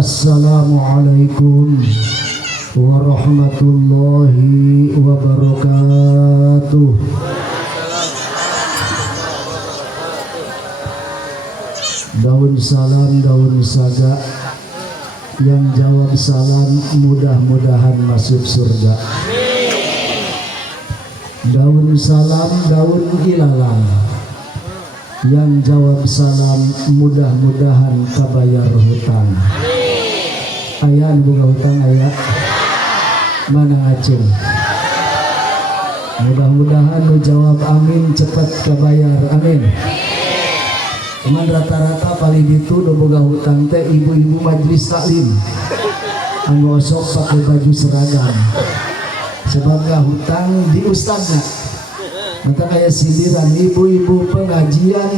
Assalamualaikum warahmatullahi wabarakatuh. Daun salam, daun saga, yang jawab salam mudah-mudahan masuk surga. Daun salam, daun ilalang, yang jawab salam mudah-mudahan kabayar hutang. Ayah buka hutang ayah mana ngacung. Mudah-mudahan lu jawab amin cepat kabayar amin. Cuman rata-rata paling itu do boga hutang teh ibu-ibu majelis taklim anu osok pakai baju seragam sebab gak hutang di ustadznya. Maka kayak sindiran ibu-ibu pengajian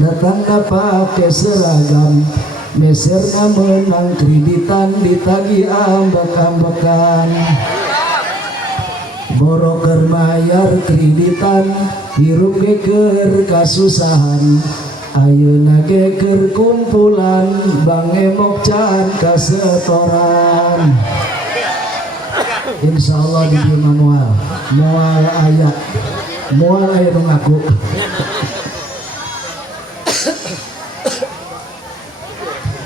datang pakai seragam, meserna menang kreditan ditagih ambak-ambakan, boroker mayar kreditan hirup geger kasusahan, ayeuna geger kumpulan bang emok can kasetoran. Insyaallah di manual moal ayat mual ayat mengaku.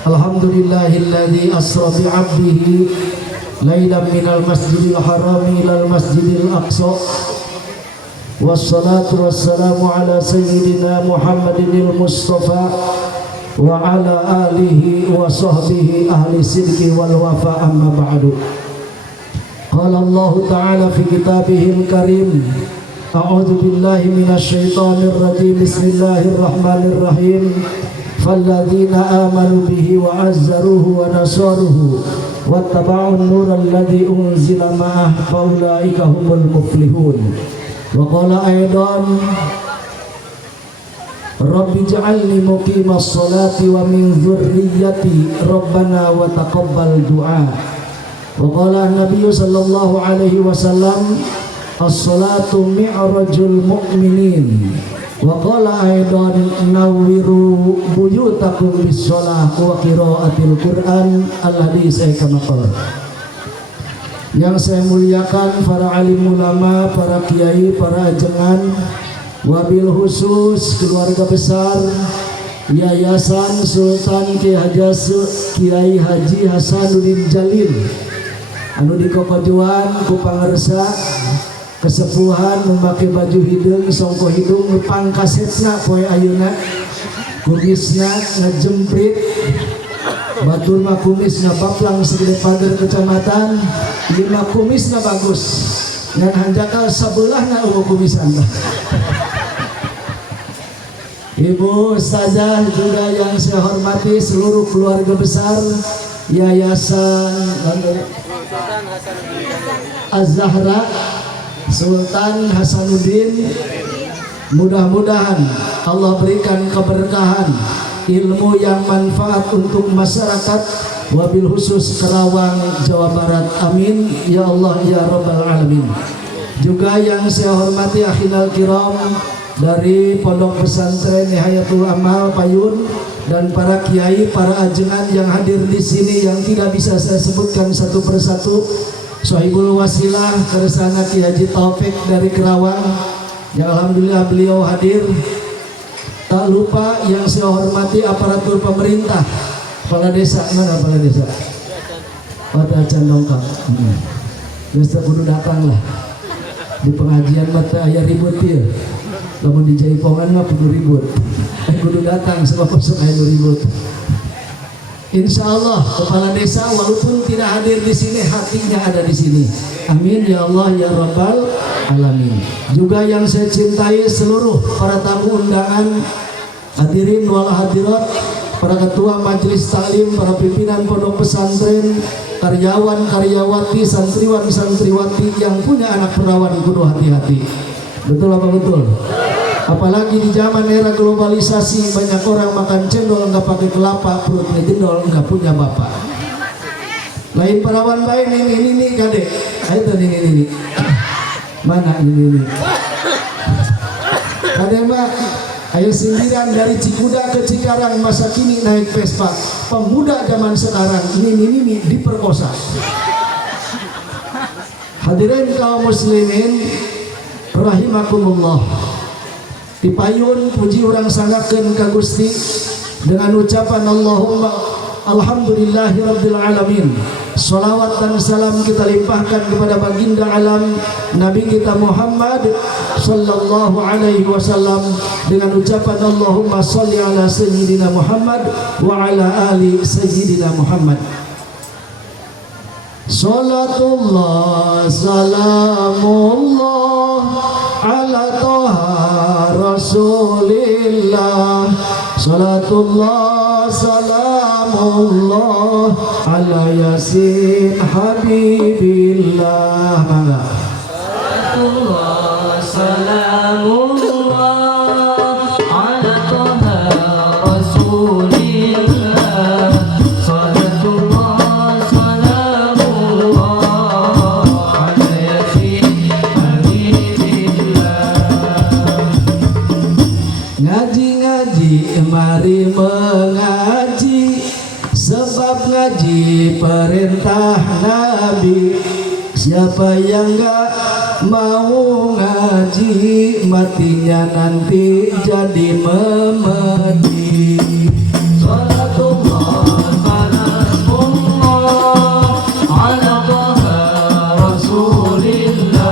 Alhamdulillahilladzi asra bi 'abdihi lailan minal masjidil haram ilal masjidil aqsa. Wassalatu wassalamu ala sayyidina Muhammadinil Mustafa wa ala alihi wa sahbihi ahli sidqi wal wafa amma ba'du. Qala Allah ta'ala fi kitabihil karim. A'udzu billahi minasy syaithanir rajim. Bismillahirrahmanirrahim. Falladzina amanu bihi wa azzaruhu wa nasaruhu wattaba'un nural ladzi unzila ma'ah faulaika humul muflihun. Wa qala aidan Rabbi ij'alni muqimas sholati wa min dzurriyyati rabbana wa taqabbal du'a. Wa qala an-nabiy sallallahu alaihi wasallam as-salatu mi'rajul mu'minin. Wa qala aidan nawwiru buyutakum bis-shalah wa qiraatil Qur'an. Al-hadis kama qala. Yang saya muliakan para alim ulama, para kiai, para ajengan, wabil khusus keluarga besar Yayasan Sultan Kiai Haji Hasanuddin Jalil anu dikokojuan ku pangarsa kesepuhan memakai baju hidung songko hidung pangkasetna poe ayeuna kumisna ngejemprit batur mah kumisna baplang segede pagar kecamatan lima kumisna bagus ngan hanjakal sabelahna eueuh kumisan. Ibu Ustazah juga yang saya hormati, seluruh keluarga besar Yayasan Az-Zahra Sultan Hasanuddin, mudah-mudahan Allah berikan keberkahan, ilmu yang manfaat untuk masyarakat, wabil khusus Kerawang, Jawa Barat. Amin ya Allah ya Rabbal Alamin. Juga yang saya hormati akhinal kiram dari Pondok Pesantren Nihayatul Amal Payun dan para kiai, para ajengan yang hadir di sini yang tidak bisa saya sebutkan satu persatu. Sohibul Wasilah Kersana Ki Haji Taufik dari Kerawang yang alhamdulillah beliau hadir. Tak lupa yang saya hormati aparatur pemerintah, kepala desa, mana kepala desa? Pada Candongkang. Desa kudu datang lah di pengajian mata ayah ribut ya. Lamun di Jaipongan mah kudu ribut. Kudu datang sebab ayah ribut. Insya Allah kepala desa walaupun tidak hadir di sini, hatinya ada di sini. Amin ya Allah ya Rabbal Alamin. Juga yang saya cintai seluruh para tamu undangan, hadirin wal hadirat, para ketua majelis taklim, para pimpinan pondok pesantren, karyawan karyawati, santriwan santriwati yang punya anak perawan, kudu hati-hati. Betul apa betul? Apalagi di zaman era globalisasi, banyak orang makan cendol nggak pakai kelapa, perutnya jendol, nggak punya bapak. Lain perawan baik ini kadek, ayo ini mana ini kadek mbak Ayo sindiran dari Cikuda ke Cikarang, masa kini naik Vespa. Pemuda zaman sekarang ini diperkosa. Hadirin kaum muslimin rahimakumullah. Dipayun puji orang sangakeun ka Gusti dengan ucapan Allahumma alhamdulillahi rabbil alamin. Salawat dan salam kita limpahkan kepada baginda alam Nabi kita Muhammad sallallahu alaihi wasallam dengan ucapan Allahumma shalli ala sayyidina Muhammad wa ala ali sayyidina Muhammad. Salatullah salamullah ala toha rasulillah. Salatullah salamullah ala yasin habibillah. Salatullah salamullah ala toha rasulillah. Salatullah salamullah ala yasin habibillah. Ngaji-ngaji mari mengaji, sebab ngaji perintah Nabi. Siapa yang gak mau ngaji, matinya nanti jadi memedi. Salatullah salamullah ala toha rasulillah.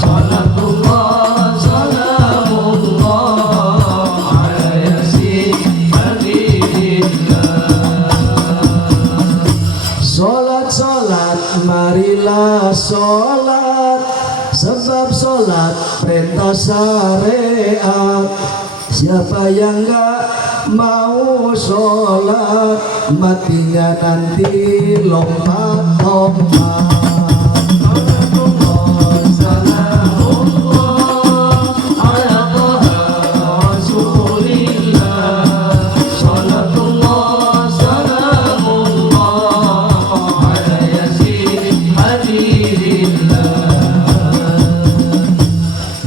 Salatullah salamullah ala yasin habibillah. Solat, marilah solat, sebab solat perintah syariat. Siapa yang gak mau solat, matinya nanti lompat-lompat.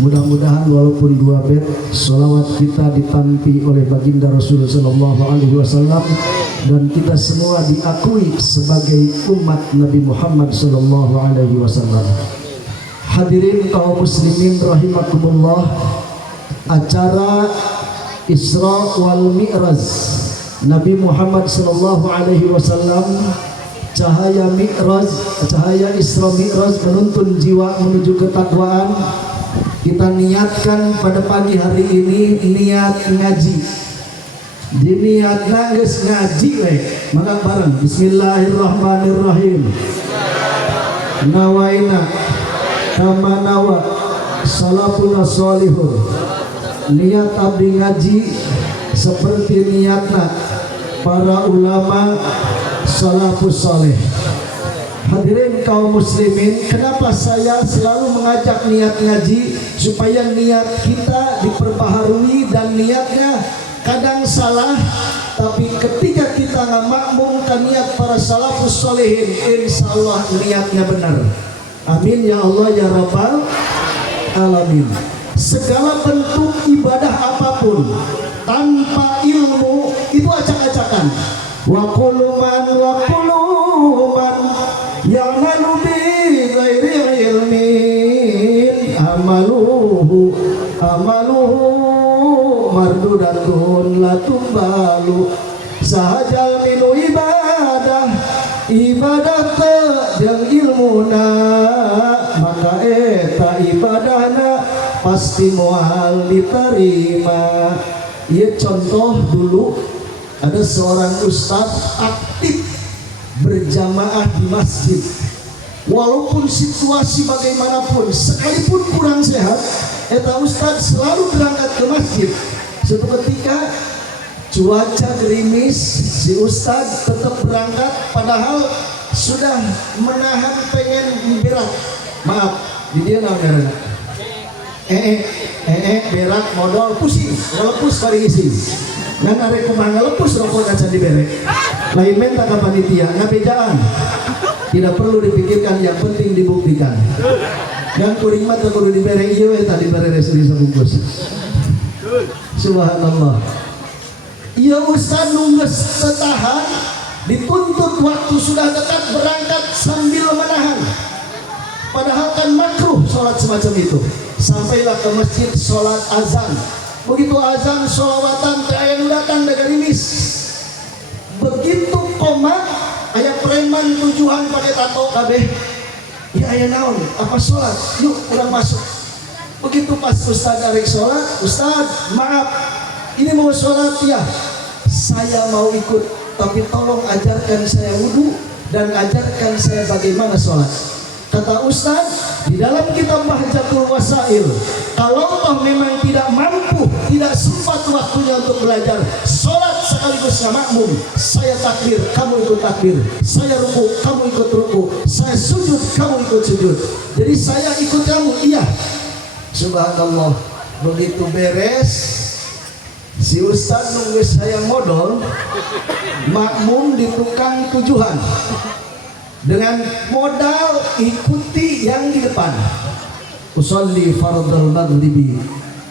Mudah-mudahan walaupun 2 bait sholawat kita ditampi oleh baginda Rasulullah Sallallahu Alaihi Wasallam dan kita semua diakui sebagai umat Nabi Muhammad Sallallahu Alaihi Wasallam. Hadirin kaum muslimin rahimakumullah, acara Isra wal Mi'raj Nabi Muhammad Sallallahu Alaihi Wasallam, cahaya Mi'raj, cahaya Isra Mi'raj menuntun jiwa menuju ketakwaan. Kita niatkan pada pagi hari ini niat ngaji. Diniatna geus ngaji we. Maka bareng bismillahirrahmanirrahim. Nawaina kama nawa salafuna sholihun. Niat abdi ngaji seperti niatna para ulama salafus saleh. Hadirin kaum muslimin, kenapa saya selalu mengajak niat ngaji? Supaya niat kita diperbaharui dan niatnya kadang salah, tapi ketika kita nggak makmumkan niat para salafus solehin, insya Allah niatnya benar. Amin ya Allah ya Rabbal alamin. Segala bentuk ibadah apapun tanpa ilmu itu acak-acakan. Wa kullu man ya'malu bi ghairi ilmin amaluhu mardudatun la tumbalu. Sahajal minu ibadah jeung ilmuna, maka eta ibadahna pasti moal diterima. Ieu contoh dulu ada seorang ustadz aktif berjamaah di masjid, walaupun situasi bagaimanapun, sekalipun kurang sehat, eta ustadz selalu berangkat ke masjid. Suatu ketika cuaca gerimis, si ustadz tetap berangkat, padahal sudah menahan pengen berak. Maaf, di dia nggak berak. Berak modal pusing, ngelepus bari isi. Ngan arek kumaha ngelepus rokok kaca diberek. Lain menta ka panitia, ngabejaan. Tidak perlu dipikirkan, yang penting dibuktikan. Dan kuring mah teu kudu diberek ieu eta dibere resuri sabungkus. Subhanallah. Ya Ustaz nungges tetahan, dituntut waktu sudah dekat berangkat sambil menahan. Padahal kan makruh sholat semacam itu. Sampailah ke masjid, sholat azan. Begitu azan, sholawatan, ayah datang dari gerimis. Begitu komat, ayah preman tujuan pakai tato kabeh. Ya ayah naon, apa sholat? Yuk kurang masuk. Begitu pas Ustaz Arik sholat, Ustaz maaf, ini mau sholat ya. Saya mau ikut, tapi tolong ajarkan saya wudhu dan ajarkan saya bagaimana sholat. Kata Ustaz, di dalam kitab Bahjatul Wasail, kalau toh memang tidak mampu, tidak sempat waktunya untuk belajar sholat sekaligus makmum, saya takbir, kamu ikut takbir, saya ruku, kamu ikut ruku, saya sujud, kamu ikut sujud. Jadi saya ikut kamu, iya. Subhanallah. Begitu beres, si Ustaz nunggu saya modal, makmum di tukang tujuan. Dengan modal ikuti yang di depan. Usolli fardal maghribi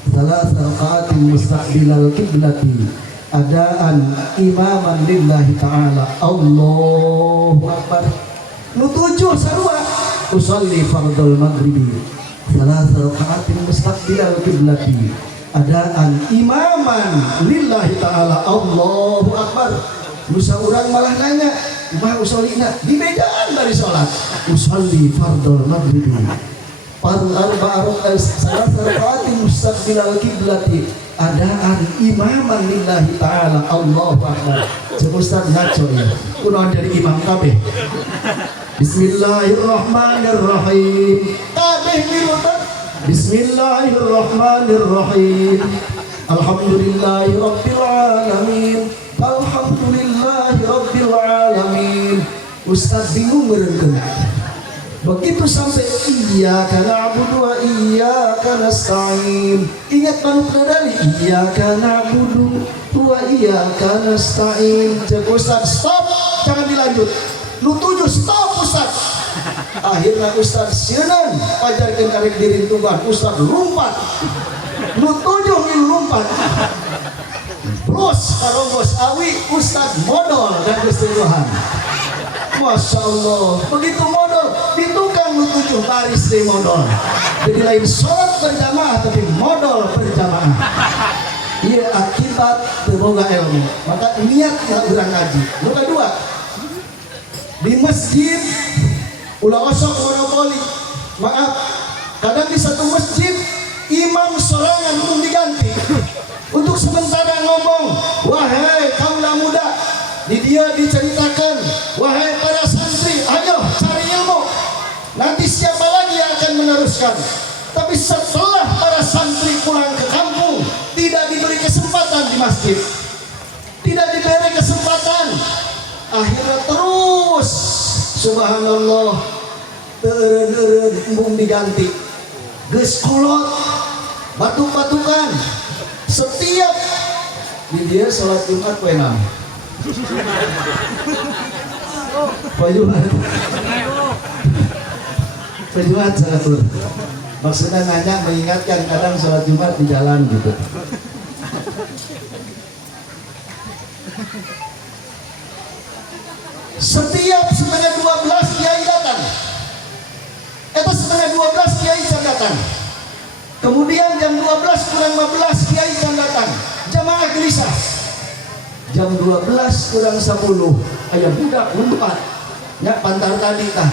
salat rakaatin mustaqbilal qiblati adaan imaman lillahi ta'ala. Allahu akbar. Nu tujuh sarua. Usolli fardal maghribi salat rakaatin mustaqbilal qiblati adaan imaman lillahi ta'ala. Allahu akbar. Nusa urang malah nanya, "Mah usolina di bedaan dari sholat." Usolli fardal maghribi salat rakaatin mustaqbilal qiblati adaan imaman lillahi ta'ala. Allahu akbar. Cek Ustaz ngaco ya. Kunaon dari imam kabeh. Bismillahirrahmanirrahim. Kabeh mirutan. Bismillahirrahmanirrahim. Alhamdulillahi rabbil alamin. Alhamdulillahi rabbil alamin. Ustaz bingung merengkeun. Begitu sampai iyyaka na'budu wa iyyaka nasta'in. Ingat manukna dari iyyaka na'budu wa iyyaka nasta'in. Cek Ustaz, stop, jangan dilanjut. Lu tujuh, stop Ustaz. Akhirnya Ustaz sieun pajarkeun karek diri Tuhan. Ustaz lompat. Lu tujuh ngilu lompat. Terus karongos awi Ustaz modal dan keseluruhan. Masya Allah. Begitu modal di tukang lu tujuh baris di modal. Jadi lain sholat berjamaah tapi modal berjamaah. Iya akibat terboga ilmu. Maka niat nggak berang ngaji. Lu kedua di masjid ulah osok monopoli. Maaf, kadang di satu masjid imam sorangan belum diganti. Untuk sementara ngomong, wahai kaula muda, di dia diceritakan, wahai para santri, ayo cari ilmu. Nanti siapa lagi yang akan meneruskan? Tapi setelah para santri pulang ke kampung, tidak diberi kesempatan di masjid, tidak diberi kesempatan. Akhirnya terus, subhanallah, embung diganti, geus kolot, batuk-batukan. Setiap di dia sholat Jumat penam. Jumat satu. Maksudnya nanya mengingatkan kadang sholat Jumat di jalan gitu. Setiap setengah 12 kiai datang. Itu setengah 12 kiai datang. Kemudian jam 12 kurang 15 kiai akan datang. Jamaah gelisah. Jam 12 kurang 10 aya budak lompat. Nya pantar tadi tah.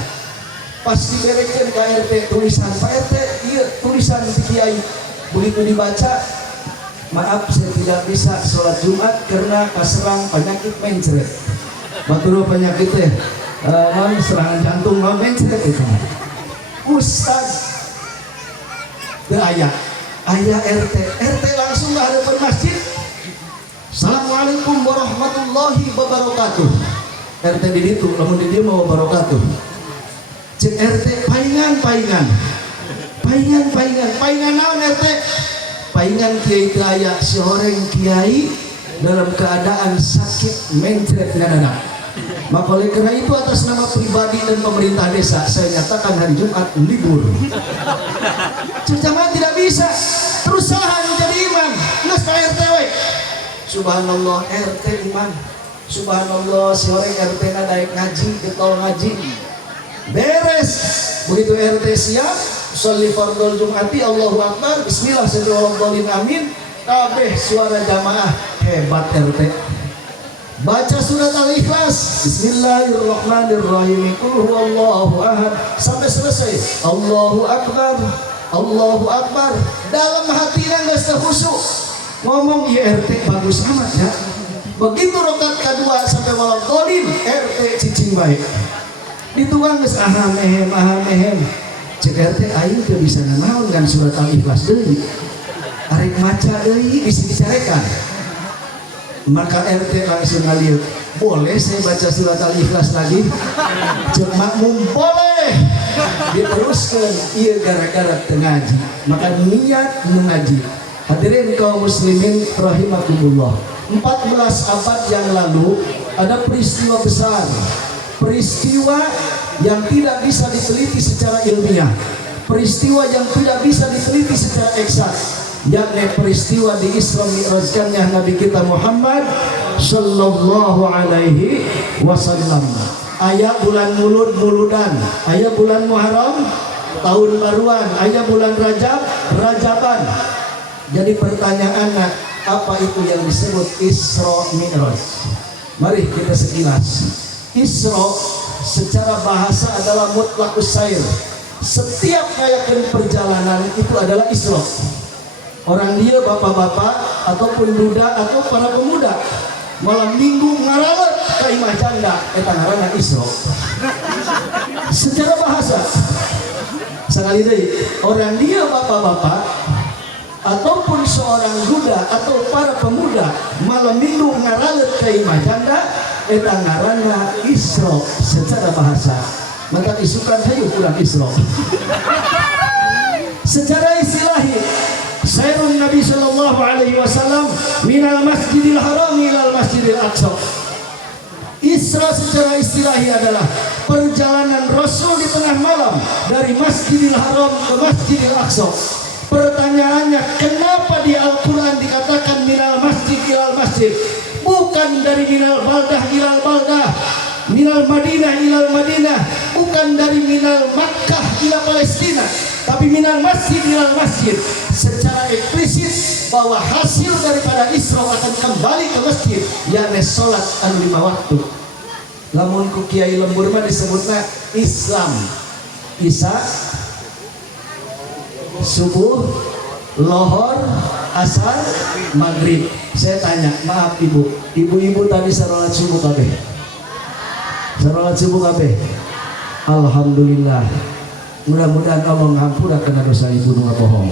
Pas diberekeun ka RT tulisan Pak RT, ieu tulisan si kiai. Begitu dibaca, maaf saya tidak bisa sholat Jumat karena kaserang penyakit mencret. Batur penyakit teh serangan jantung mencret itu. Ustaz ayah RT langsung ke hadapan masjid. Assalamualaikum warahmatullahi wabarakatuh. RT di ditu, lamun di dia mau wabarakatuh. Cek RT paingan naon RT? Paingan kiai teu aya, si horeng kiai dalam keadaan sakit mencret ngadadak. Maka oleh karena itu atas nama pribadi dan pemerintah desa saya nyatakan hari Jumat libur. Jamaah tidak bisa terus sahan jadi imam. Nges Subhanallah RT iman. Subhanallah si orang RT na daek ngaji, getol ngaji. Beres. Begitu RT siap, sholli fardhu Jumati, Allahu Akbar, bismillah, Bismillahirrahmanirrahim, amin. Kabeh suara jamaah, hebat RT. Baca surat Al-Ikhlas, Bismillahirrahmanirrahim, Qul huwallahu ahad, sampai selesai. Allahu Akbar, Allahu Akbar. Dalam hatinya nggak khusyuk. Ngomong ya RT bagus amat ya. Begitu rakaat kedua sampai walau dolin, RT cicing baik. Dituang geus aham ehem. Cek RT aing teu bisa naon kan surat Al-Ikhlas deui. Arek maca deui bisa dicarekan. Maka RT langsung ngalir, boleh saya baca surat Al-Ikhlas lagi? Cek makmum boleh. Diteruskan, iya gara-gara tengaji. Maka niat mengaji. Hadirin kaum muslimin rahimakumullah. 14 abad yang lalu ada peristiwa besar, peristiwa yang tidak bisa diteliti secara ilmiah, peristiwa yang tidak bisa diteliti secara eksak, yakni peristiwa di Isra Mi'rajkannya Nabi kita Muhammad sallallahu alaihi wasallam. Aya bulan mulud muludan, aya bulan Muharram tahun baruan, aya bulan Rajab Rajaban. Jadi pertanyaannya, apa itu yang disebut Isra Mi'raj? Mari kita sekilas. Isra secara bahasa adalah mutlaqus sair. Setiap kayakan perjalanan itu adalah Isra. Orang dia bapak-bapak ataupun duda atau para pemuda malam minggu ngaralet ka imah janda eta ngaranna Isra. Secara bahasa sekali deui, orang dia bapak-bapak ataupun seorang duda atau para pemuda malam minggu ngaralet ka imah janda eta ngaranna Isra secara bahasa. Maka isukan hayu kurang Isra. Secara istilahi, sairun Nabi sallallahu alaihi wasallam minal Masjidil Haram ilal Masjidil Aqsa. Isra secara istilahi adalah perjalanan Rasul di tengah malam dari Masjidil Haram ke Masjidil Aqsa. Pertanyaannya, kenapa di Al-Quran dikatakan minal masjid ilal masjid, bukan dari minal baldah ilal baldah, minal Madinah ilal Madinah, bukan dari minal Makkah ila Palestina, tapi minal masjid ilal masjid. Secara eksplisit bahwa hasil daripada Isra akan kembali ke masjid, yakni salat anu 5 waktu. Lamun ku kiai lembur mah disebutna Islam. Isa, subuh, lohor, asar, maghrib. Saya tanya, maaf ibu, ibu-ibu tadi salat subuh kabeh? Salat subuh kabeh? Alhamdulillah. Mudah-mudahan Allah ngampurakeun dosa ibu nu bohong.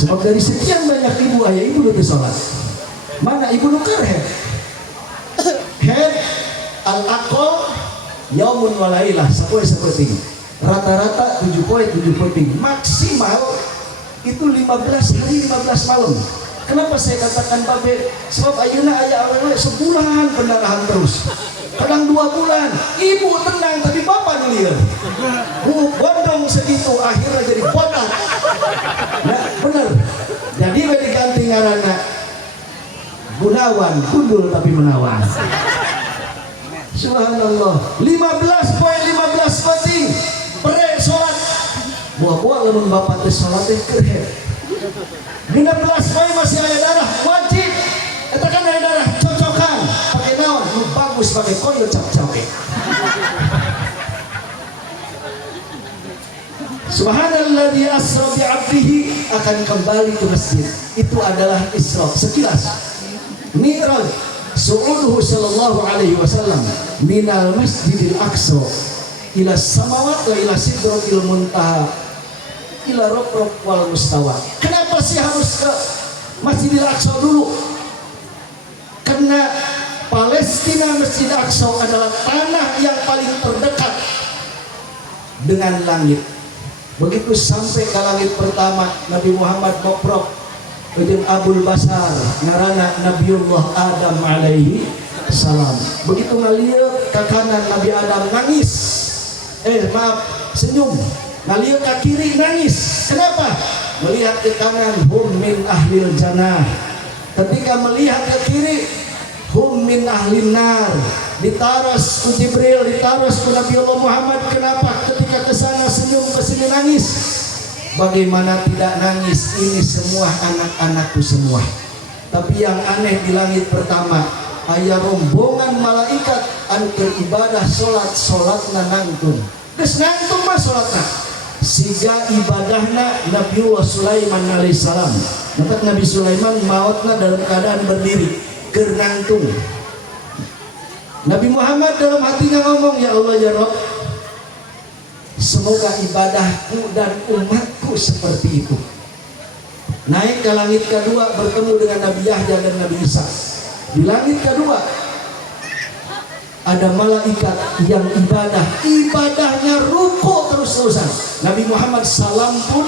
Sebab dari sekian banyak ibu ayah ibu nu salat, mana ibu nu kareh? Head al-aqal yaumun walailah, sapoe sapoe. Rata-rata 7 poin, maksimal itu 15 hari 15 malam. Kenapa saya katakan babe? Sebab ayeuna aya awewe sebulan pendarahan terus, kadang 2 bulan. Ibu tenang tapi bapak ngelir. Bondong segitu akhirnya jadi botak. Nah, bener. Jadi diganti ngaranna Gunawan, gundul tapi menawan. Subhanallah. 15 poin 15 penting. Pre sholat buah-buah lamun bapak teh sholat teh keren. 16 poin masih ada darah wajib. Eta kan ada darah cocokan. Pakai naon? Bagus pakai koyo cap-cape. Subhanalladzi asra bi 'abdihi akan kembali ke masjid. Itu adalah Isra. Sekilas Mi'raj su'uduhu sallallahu alaihi wasallam minal Masjidil Aqsa ila samawat wa ila sidratil muntaha ila rabb wal mustawa. Kenapa sih harus ke Masjidil Aqsa dulu? Karena Palestina Masjid Aqsa adalah tanah yang paling terdekat dengan langit. Begitu sampai ke langit pertama, Nabi Muhammad Mokrok Ujung Abul Basar ngarana Nabiullah Adam alaihi salam. Begitu ngalieu ke kanan Nabi Adam nangis. Senyum. Ngalieu ke kiri nangis. Kenapa? Melihat ke kanan hum min ahlil jannah. Ketika melihat ke kiri, hum min ahlin nar. Ditaras ku Jibril, ditaras ku Nabi Allah Muhammad. Kenapa ketika ke sana senyum, ke sini nangis? Bagaimana tidak nangis? Ini semua anak-anakku semua. Tapi yang aneh di langit pertama, aya rombongan malaikat anu beribadah solat nangtung. Geus nangtung mah solatna. Siga ibadahna Nabiullah Sulaiman alaihissalam. Maka Nabi Sulaiman mautna dalam keadaan berdiri, keur nangtung. Nabi Muhammad dalam hatinya ngomong, ya Allah ya Rabb, semoga ibadahku dan umatku seperti itu. Naik ke langit kedua, bertemu dengan Nabi Yahya dan Nabi Isa. Di langit kedua ada malaikat yang ibadahnya ruku terus-terusan. Nabi Muhammad salam pun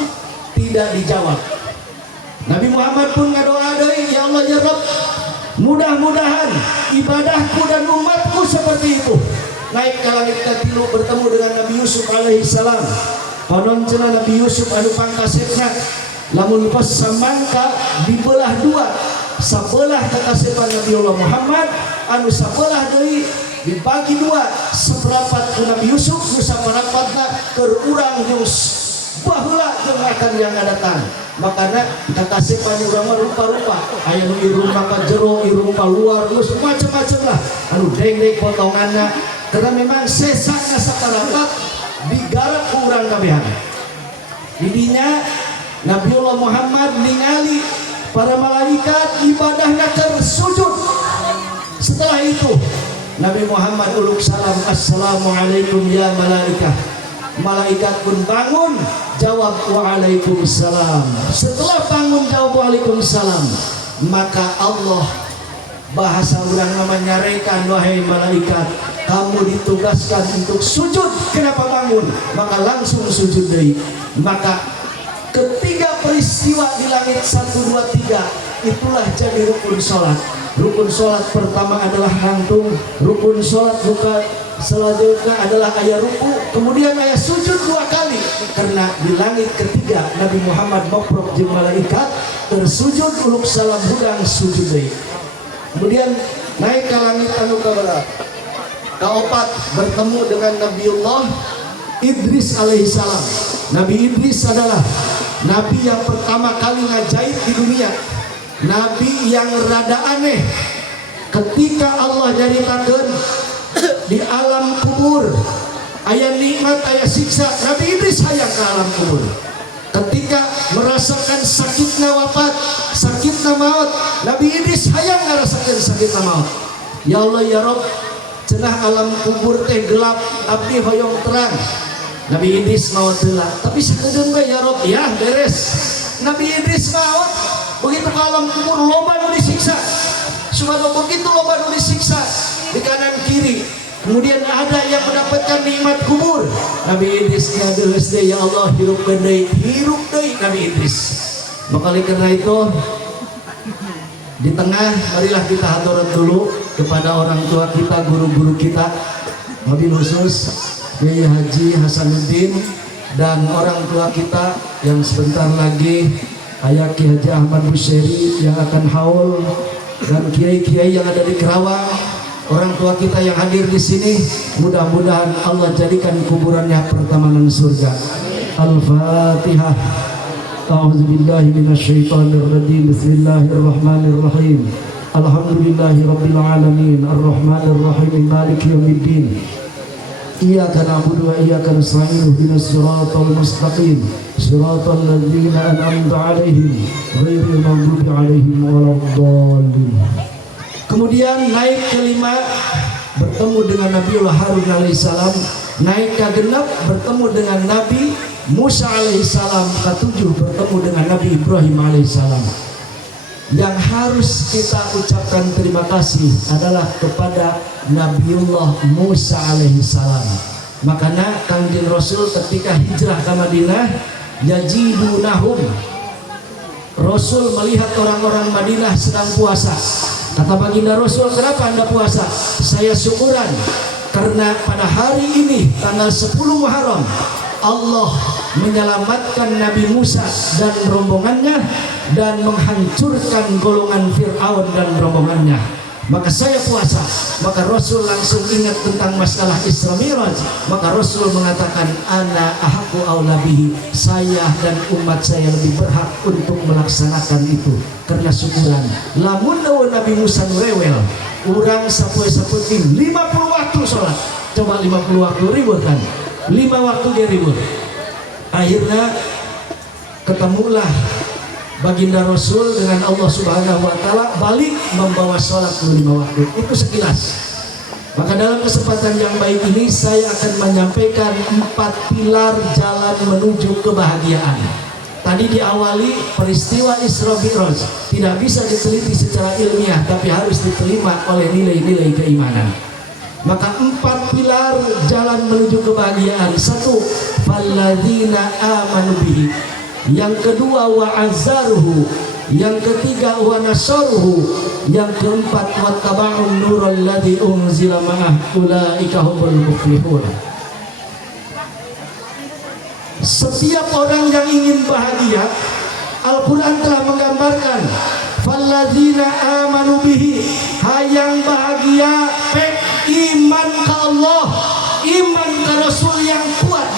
tidak dijawab. Nabi Muhammad pun ngadoa deui, ya Allah ya Rabb, mudah-mudahan ibadahku dan umatku seperti itu. Naik ke langit ketilu, bertemu dengan Nabi Yusuf alaihissalam. Konon cenah Nabi Yusuf anu pangkasepna lamun pas samangka dibelah dua, sabelah kekasihpan Nabi Allah Muhammad, anu sabelah deui dibagi dua, seperapat ku Nabi Yusuf, nu saperapatna keur urang jeung baheula jeung akan yang datang. Makanya kekasihpan urang rupa-rupa, aya nu irung mangka jero, irung ka luar, geus macam-macam lah, anu deng-deng potonganna, karena memang sesakna saperapat digarap ku urang kabehan. Didinya Nabiullah Muhammad ningali para malaikat ibadahnya tersujud. Setelah itu Nabi Muhammad uluk salam, assalamualaikum ya malaikah. Malaikat pun bangun, jawab waalaikumsalam. Setelah bangun jawab waalaikumsalam, maka Allah bahasa orang nama nyarekan, wahai malaikat, kamu ditugaskan untuk sujud. Kenapa bangun? Maka langsung sujud deui. Maka ketiga peristiwa di langit 1, 2, 3 itulah jadi rukun sholat. Rukun sholat pertama adalah nangtung. Rukun sholat bukan selanjutnya adalah ayat ruku, kemudian ayat sujud 2 kali. Karena di langit ketiga Nabi Muhammad moprok jeung malaikat tersujud uluk salam hudang sujud deui. Kemudian naik ke langit anu kaberapa? Kaopat bertemu dengan Nabiullah Idris alaihissalam. Nabi Idris adalah Nabi yang pertama kali ngajaib di dunia. Nabi yang rada aneh. Ketika Allah nyaritakeun di alam kubur aya nikmat, aya siksa, Nabi Idris hayang ke alam kubur. Ketika merasakan sakitna wafat, sakitna maut, Nabi Idris hayang ngarasakeun sakitna maut. Ya Allah ya Rabb, cenah alam kubur teh gelap, abdi hoyong terang. Nabi Idris maut heula, tapi sakedeung we ya Rabb, ya beres. Nabi Idris maut, begitu ke alam kubur loba nu disiksa. Subhanallah, begitu loba nu disiksa di kanan kiri. Kemudian ada yang mendapatkan nikmat kubur. Nabi Idris ngadeus deui, ya Allah hirup deui, hirup deui Nabi Idris. Maka karena itu di tengah marilah kita hadirin dulu kepada orang tua kita, guru-guru kita, wabil khusus Kiai Haji Hasanuddin dan orang tua kita yang sebentar lagi Ayah Ki Haji Ahmad Busyeri yang akan haul, dan kiai-kiai yang ada di Kerawang, orang tua kita yang hadir di sini, mudah-mudahan Allah jadikan kuburannya pertemanan surga. Al-Fatihah. A'udzubillahi minasyaitonir rajim. Bismillahirrahmanirrahim. Alhamdulillahi rabbil alamin, arrahmanir rahim, maliki yaumiddin. Iyyaka na'budu wa iyyaka nasta'in, ihdinas siratal mustaqim, siratal ladzina an'amta 'alaihim ghairil maghdubi 'alaihim waladdallin. Kemudian naik kelima bertemu dengan Nabiullah Harun alaihissalam. Naik ke genap bertemu dengan Nabi Musa alaihissalam. Ketujuh bertemu dengan Nabi Ibrahim alaihissalam. Yang harus kita ucapkan terima kasih adalah kepada Nabiullah Musa alaihissalam. Makanya Kanjeng Rasul ketika hijrah ke Madinah, yajidunahum, Rasul melihat orang-orang Madinah sedang puasa. Kata baginda Rasul, kenapa anda puasa? Saya syukuran karena pada hari ini tanggal 10 Muharram Allah menyelamatkan Nabi Musa dan rombongannya dan menghancurkan golongan Fir'aun dan rombongannya. Maka saya puasa. Maka Rasul langsung ingat tentang masalah Isra Mi'raj. Maka Rasul mengatakan, ana ahaqqu aula bihi, saya dan umat saya lebih berhak untuk melaksanakan itu karena syukuran. Lamun Nabi Musa rewel, urang sapoe-sapoe 50 waktu sholat. Coba 50 waktu ribut kan? 5 waktu dia ribut. Akhirnya ketemulah baginda Rasul dengan Allah Subhanahu wa taala, balik membawa sholat 5 waktu. Itu sekilas. Maka dalam kesempatan yang baik ini saya akan menyampaikan 4 pilar jalan menuju kebahagiaan. Tadi diawali peristiwa Isra Mi'raj tidak bisa diteliti secara ilmiah, tapi harus diterima oleh nilai-nilai keimanan. Maka 4 pilar jalan menuju kebahagiaan. 1, falladzina amanu bihi. Yang kedua, wa'azzaruhu. Yang ketiga, wa nasaruhu. Yang keempat, wattaba'un nural ladzi unzila ma'ah ulaika humul muflihun. Setiap orang yang ingin bahagia, Al-Quran telah menggambarkan, falladzina amanu bihi, hayang bahagia pek iman ke Allah, iman ke Rasul yang kuat.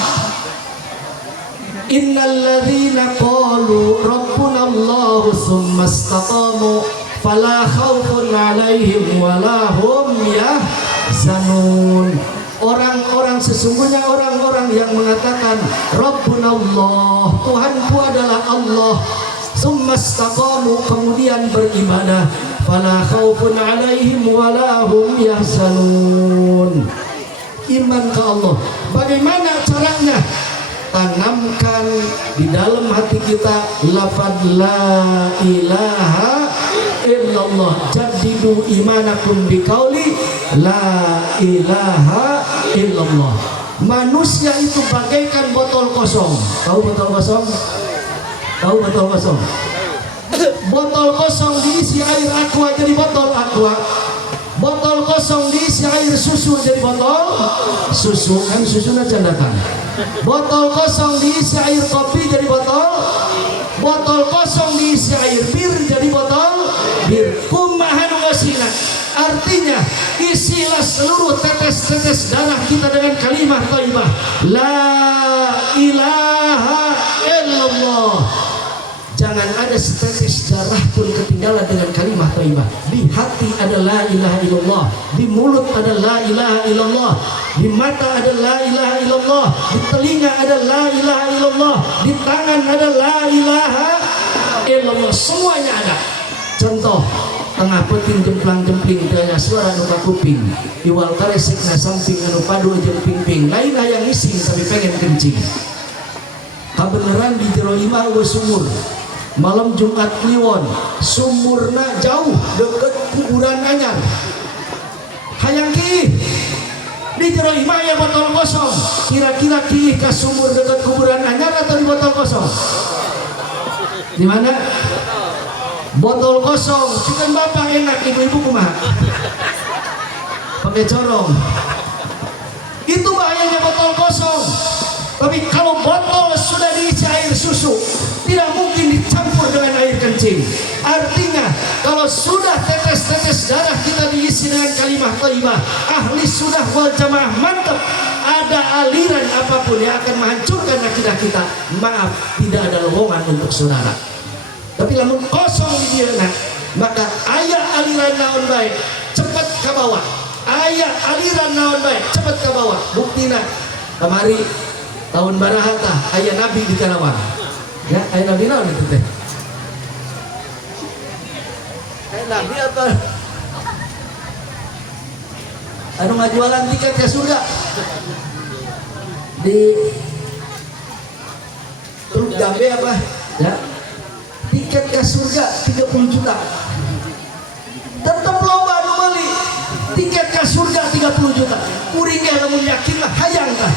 Innalladzina qalu rabbuna Allah tsumma istaqamu fala khaufun 'alaihim wala hum yahzanun. Orang-orang sesungguhnya orang-orang yang mengatakan Rabbuna Allah, Tuhanku adalah Allah, tsumma istaqamu, kemudian beribadah, fala khaufun 'alaihim wala hum yahzanun. Iman ke Allah. Bagaimana caranya? Tanamkan di dalam hati kita lafaz la ilaha illallah. Jaddidu imanakum biqauli la ilaha illallah. Manusia itu bagaikan botol kosong. Tahu botol kosong? Tahu botol kosong? Botol kosong diisi air aqua jadi botol aqua. Botol kosong diisi air susu jadi botol susu. Kan susunya candakan. Botol kosong diisi air kopi jadi botol. Botol kosong diisi air bir jadi botol bir. Kumaha nu ngasina? Artinya isilah seluruh tetes-tetes darah kita dengan kalimat thayyibah la ilaha illallah. Jangan ada setetes darah pun ketinggalan dengan kalimat thayyibah. Di hati ada la ilaha illallah, di mulut ada la ilaha illallah, di mata ada la ilaha illallah, di telinga ada la ilaha illallah, di tangan ada la ilaha illallah. Semuanya ada. Contoh, tengah peting jemplang-jempling daya suara nu kuping, iwal karesekna samping anu padu jeung ping-ping. Lain hayang ngising tapi pengen kencing. Kabeneran di jero imah we sumur. Malam Jumat Kliwon, sumurna jauh deket kuburan anyar. Hayang kiih di jero imah ya botol kosong. Kira-kira kiih ke sumur deket kuburan anyar atau di botol kosong? Di mana? Botol kosong. Cikan bapak enak, ibu-ibu kumaha? Pakai corong. Itu bahayanya botol kosong. Tapi kalau botol sudah diisi air susu, tidak mungkin dicampur dengan air kencing. Artinya kalau sudah tetes-tetes darah kita diisi dengan kalimat thayyibah, ahli sunnah wal jamaah mantap. Ada aliran apapun yang akan menghancurkan akidah kita, maaf, tidak ada lowongan untuk saudara. Tapi lamun kosong di dieuna, maka aya aliran naon bae cepat ke bawah. Aya aliran naon bae cepat ke bawah. Buktina kamari tahun baraha tah aya nabi di Karawang. Ya, aya nabi naon itu teh? Aya nabi apa? Anu ngajualan tiket ke surga. Di Teluk Jambe apa? Ya. Tiket ke surga 30 juta. Tetap loba anu meuli. Tiket ke surga 30 juta. Kuring ge lamun yakin lah hayang tah.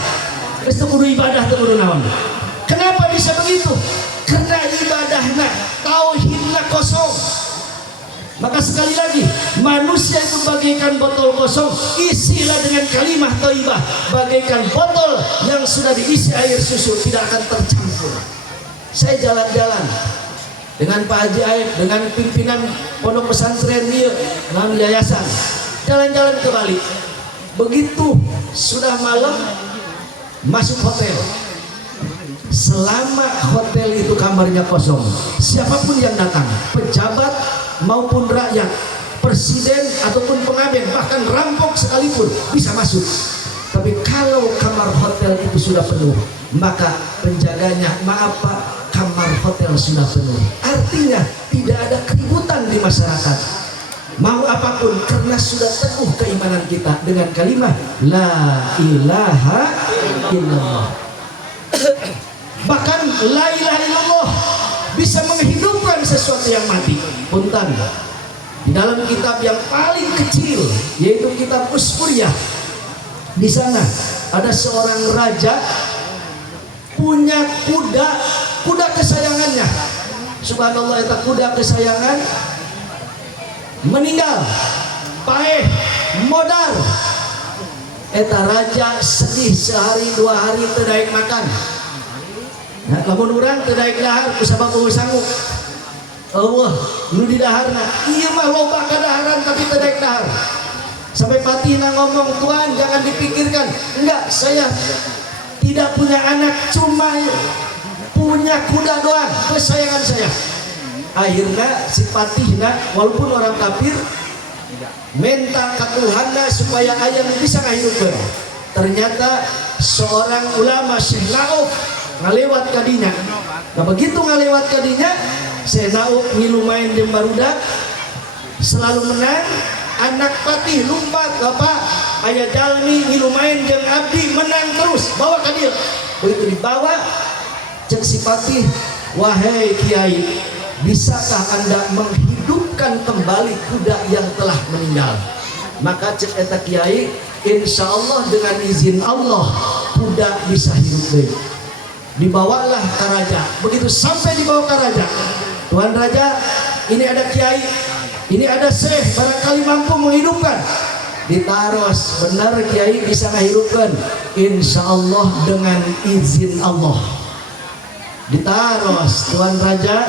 Geus teu kudu ibadah teu kudu naon. Kenapa bisa begitu? Karena ibadahna tauhidna kosong. Maka sekali lagi, manusia itu bagaikan botol kosong, isilah dengan kalimah thayyibah. Bagaikan botol yang sudah diisi air susu, tidak akan tercampur. Saya jalan-jalan dengan Pak Haji Aib, dengan pimpinan pondok pesantren dia, dengan yayasan, jalan-jalan ke Bali. Begitu sudah malam, masuk hotel. Selama hotel itu kamarnya kosong, siapapun yang datang, pejabat maupun rakyat, presiden ataupun pengamen, bahkan rampok sekalipun bisa masuk. Tapi kalau kamar hotel itu sudah penuh, maka penjaganya, maaf Pak, kamar hotel sudah penuh. Artinya tidak ada keributan di masyarakat. Mau apapun, karena sudah teguh keimanan kita dengan kalimat La ilaha illallah. Bahkan La ilaha illallah bisa menghidupkan sesuatu yang mati. Punten, di dalam kitab yang paling kecil, yaitu kitab Usfuriyah, di sana ada seorang raja punya kuda kesayangannya. Subhanallah, itu kuda kesayangan meninggal, paeh modal. Eta raja sedih sehari dua hari terdaik makan. Nah, lamun urang terdaik dahar kusabab sanggup. Allah nu di daharna, iya mah loba kadaharan tapi terdaik dahar. Sampai patina ngomong, Tuhan jangan dipikirkan. Enggak, saya tidak punya anak, cuma punya kuda doang, kesayangan saya. Akhirnya si patihna walaupun orang kafir minta ke Tuhanna supaya ayam bisa ngahidupkeun. Ternyata seorang ulama Syekh Nauf ngalewat kadinya. Nah begitu ngalewat kadinya, Syekh Nauf ngilu main di barudak, selalu menang. Anak patih lumpat, Bapak aya jalmi ngilu main jeung abdi menang terus, bawa ka dieu. Begitu dibawa, cek si patih, wahai kiai, bisakah Anda menghidupkan kembali kuda yang telah meninggal? Maka cek eta kiai, insya Allah dengan izin Allah kuda bisa hidup lagi. Dibawalah ke raja. Begitu sampai dibawa ke raja, Tuan Raja, ini ada kiai, ini ada syekh, barangkali mampu menghidupkan. Ditaros, benar kiai bisa menghidupkan, insya Allah dengan izin Allah. Ditaros, Tuan Raja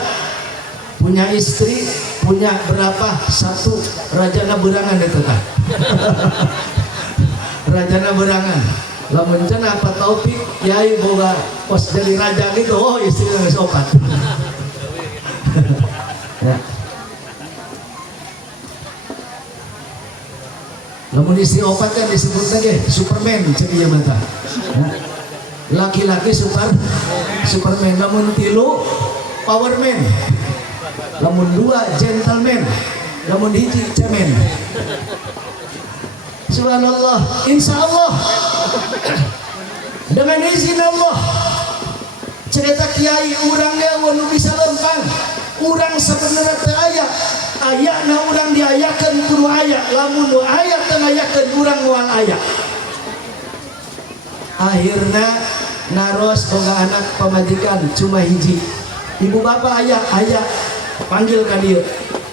punya istri, punya berapa? Satu, rajana berangan itu kan. Rajana berangan. Lamun cenah apa taufik kiai boga pos jadi raja gitu, oh istrinya geus opat. Ya. Lamun istri opat kan disebut lagi Superman cek ieu mah. Laki-laki Superman, lamun tilu Powerman. Lamun dua gentleman, lamun hiji cemen. Subhanallah, insya Allah dengan izin Allah. Cerita kiai urang ge nu bisa lempang, urang sebenarnya teu aya, ayana urang diayakeun kudu aya, lamun nu aya teu ngayakeun urang moal aya. Akhirna naros boga anak pamajikan cuma hiji. Ibu bapak ayah panggil ka dieu.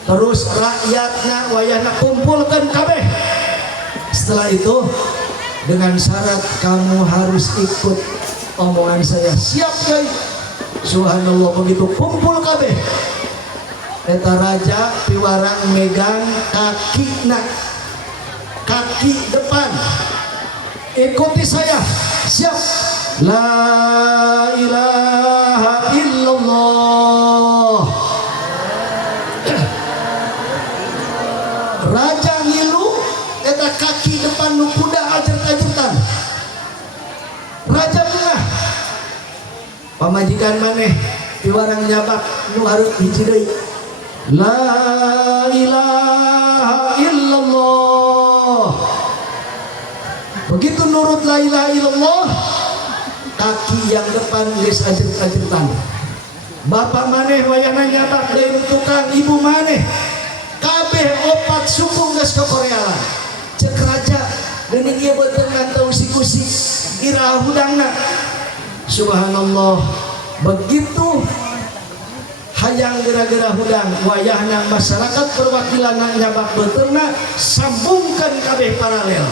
Terus rakyatna wayahna kumpulkeun kabeh. Setelah itu dengan syarat kamu harus ikut omongan saya. Siap kiai. Subhanallah, begitu kumpul kabeh. Eta raja piwarang megang kaki depan. Ikuti saya. Siap. La ilaha illallah. Raja ngilu eta kaki depan nu kuda ajet-ajetan. Raja tengah. Pamajikan maneh piwarang nyabak nu hareup hiji deui. La ilaha illallah. Begitu nurut la ilaha illallah, kaki yang depan geus ajet-ajetan. Bapak maneh wayahna nyabak deui tukang, ibu maneh kabeh opat suku geus kokorealan. Cek raja geuning ieu beuteung ngantau si-kusi iraha hudangna. Subhanallah, begitu hayang gara-gara hudang wayahna masyarakat perwakilan nyabak beterna sambungkan kabeh paralel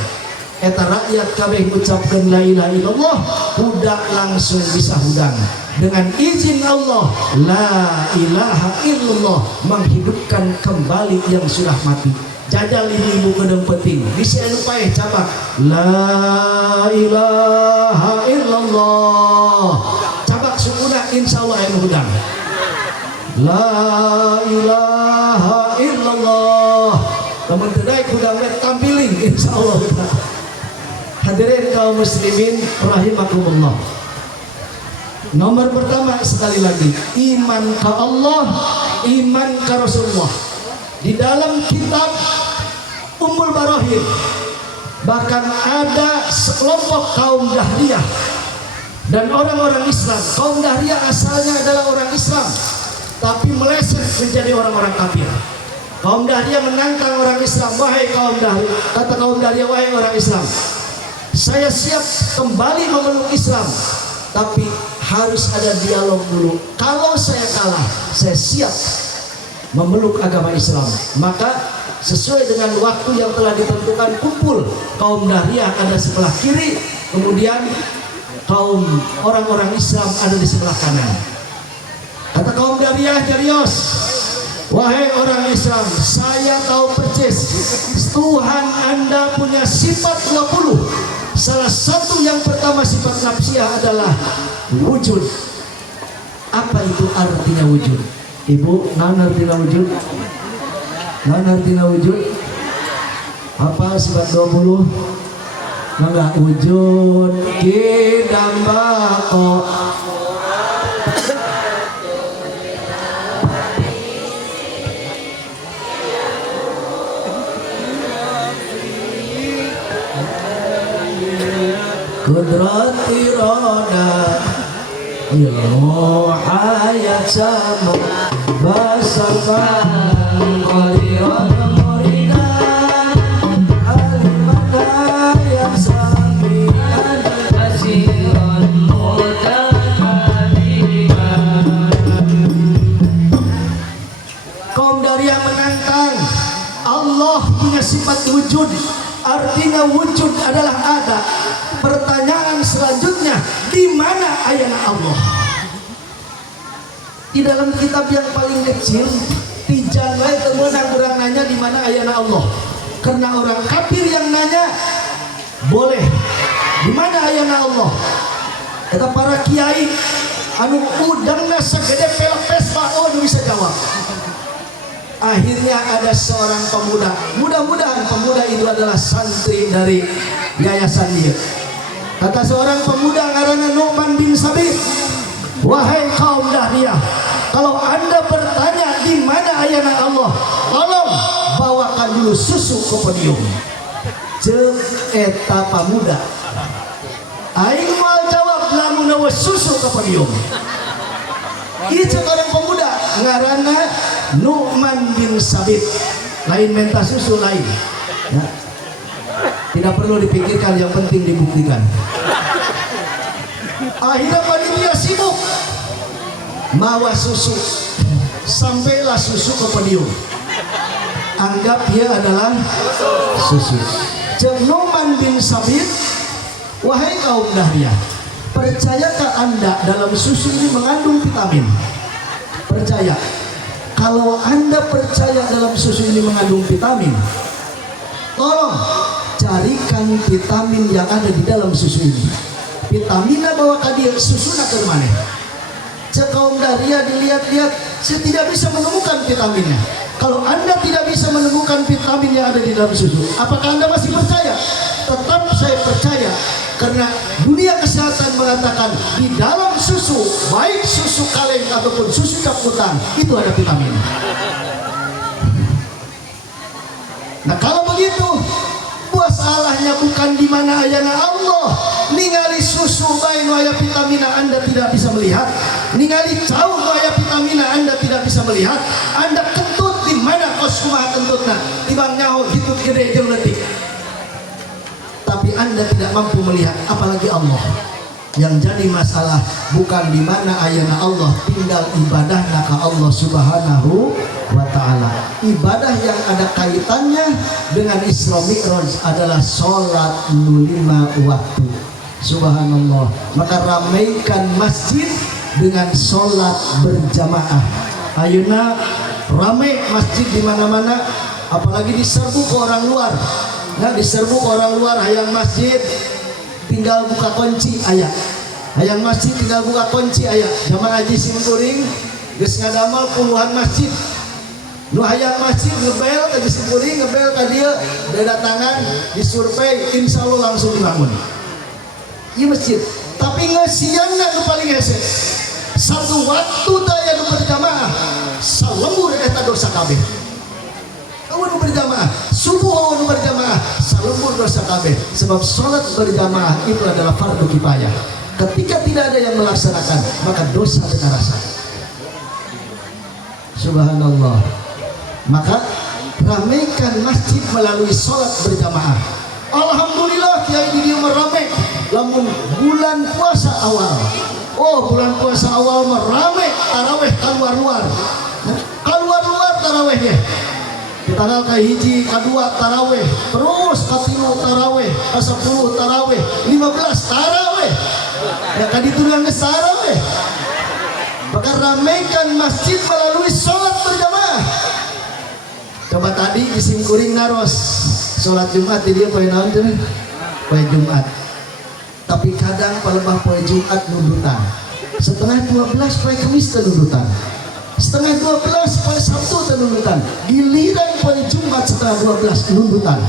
eta rakyat kabeh ucapkan la ilaha illallah budak langsung bisa hudang dengan izin Allah. La ilaha illallah menghidupkan kembali yang sudah mati. Jajal ini ibu kedeng penting bisa lupain cabak la ilaha illallah cabak sukuna insyaallah anu hudang la ilaha illallah lamun teu daek hudang rek tampiling insyaallah. Hadirin kaum muslimin rahimakumullah. Nomor pertama sekali lagi iman ke Allah, iman ke Rasulullah. Di dalam kitab Ummul Barahim bahkan ada sekelompok kaum Dahriyah dan orang-orang Islam. Kaum Dahriyah asalnya adalah orang Islam tapi meleset menjadi orang-orang kafir. Kaum Dahriyah menantang orang Islam, wahai kaum Dahriyah, kata kaum Dahriyah, wahai orang Islam, saya siap kembali memeluk Islam tapi harus ada dialog dulu. Kalau saya kalah, saya siap memeluk agama Islam. Maka sesuai dengan waktu yang telah ditentukan kumpul kaum Dahriyah ada sebelah kiri, kemudian kaum orang-orang Islam ada di sebelah kanan. Kata kaum Dahriyah, jarios, wahai orang Islam, saya tahu persis Tuhan Anda punya sifat 20. Salah satu yang pertama sifat nafsiyah adalah wujud. Apa itu artinya wujud? Ibu, naon artinya wujud? Naon artinya wujud? Apa sifat 20? Enggak wujud kidambako. Kudrat iroda ilmu hayat sama basakan qadiran muridan alimana yang samian kasiran mutakaliman. Kaum Dahriyah menantang Allah punya sifat wujud. Artinya wujud adalah ada. Pertanyaan selanjutnya, di mana ayana Allah? Di dalam kitab yang paling kecil, tijan wae teu meunang urang nanya di mana ayana Allah. Karena orang kafir yang nanya, boleh. Di mana ayana Allah? Kata para kiai, anu udangna sagede pelek Vespa, oh bisa jawab. Akhirnya ada seorang pemuda, mudah-mudahan pemuda itu adalah santri dari yayasan dia. Kata seorang pemuda ngaranna Nu'man bin Sabit, wahai kaum Dahriyah, kalau anda bertanya di mana ayana Allah, tolong bawakan dulu susu ke podium. Jeung eta pemuda aing mau jawab lamun awe susu ke podium. Itu orang pemuda ngaranna Nu'man bin Sabit, lain minta susu lain ya. Tidak perlu dipikirkan, yang penting dibuktikan. Akhirnya panitia sibuk mawa susu, sampailah susu ke podium. Anggap dia adalah susu. Jeung Nu'man bin Sabit, wahai kaum Dahriyah, percayakah anda dalam susu ini mengandung vitamin? Percaya. Kalau anda percaya dalam susu ini mengandung vitamin, tolong carikan vitamin yang ada di dalam susu ini. Vitaminnya bawa ke dia, susunya ke mana? Kaum Dahriyah dilihat-lihat, saya tidak bisa menemukan vitaminnya. Kalau anda tidak bisa menemukan vitamin yang ada di dalam susu, apakah anda masih percaya? Tetap saya percaya, karena dunia kesehatan mengatakan di dalam susu, baik susu kaleng ataupun susu caputan, itu ada vitamin. Nah kalau begitu, buat salahnya bukan di mana ayana Allah. Ningali susu baik waya vitamina anda tidak bisa melihat, ningali jauh waya vitamina anda tidak bisa melihat. Anda kentut di mana kos kumaha kentutna, tibang nyaho hitut gede jeung leutik. Tapi anda tidak mampu melihat, apalagi Allah. Yang jadi masalah bukan di mana ayana Allah, tinggal ibadahna ka Allah Allah Subhanahu wa ta'ala. Ibadah yang ada kaitannya dengan Isra Mi'raj adalah sholat 5 waktu. Subhanallah. Maka ramaikan masjid dengan sholat berjamaah. Ayeuna ramai masjid di mana-mana, apalagi diserbu ke orang luar. Nah, diserbu ke orang luar, hayang masjid tinggal buka kunci aya. Hayang masjid tinggal buka kunci aya. Zaman Haji Simkuring geus ngadamel puluhan masjid. Nu hayang masjid ngebel ka Haji Simkuring, ngebel ka dieu, datangan disurvei, insyaallah langsung dibangun. Ieu masjid. Tapi ngeusianna nu paling hese. Satu waktu daya nu berjamaah, salembur eta dosa kabeh. Awan berjamaah, subuh awan berjamaah, salembur dosa kabeh. Sebab sholat berjamaah itu adalah fardu kifayah. Ketika tidak ada yang melaksanakan, maka dosa dengan rasa. Subhanallah. Maka ramaikan masjid melalui sholat berjamaah. Alhamdulillah kiai di dieu ramai. Lamun bulan puasa awal, oh bulan puasa awal merame taraweh keluar-luar. Keluar-luar tarawehnya. Tanggal kahiji, kedua taraweh, terus katilu taraweh, ke-10 taraweh, 15 taraweh. Ya kadituran geus taraweh. Maka ramaikan masjid melalui sholat berjamaah. Coba tadi di Simkuring naros sholat Jumat di dia poe naon teh? Poe Jumat. Tapi kadang palebah poe Jumat nundutan. Setengah 12 poe Kamis teh nundutan. Setengah 12 poe Sabtu teh nundutan. Giliran poe Jumat setengah 12 nundutan.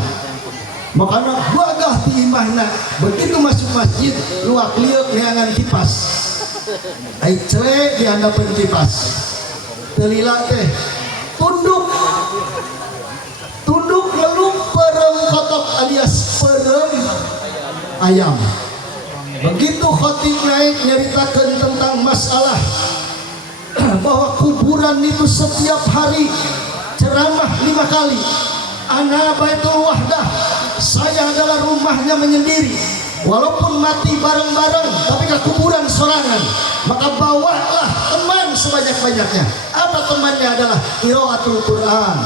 Makanya gagah ti imahna begitu masuk masjid luak liuk neangan kipas. Ai cere di handapan kipas. Telila teh tunduk ngeluk perem kotok alias perem ayam. Begitu khotib naik nyeritakan tentang masalah bahwa kuburan itu setiap hari ceramah 5 kali. Ana baitul wahdah, saya adalah rumahnya menyendiri. Walaupun mati bareng-bareng, tapi ke kuburan sorangan. Maka bawalah teman sebanyak-banyaknya. Apa temannya adalah qiraatul Quran.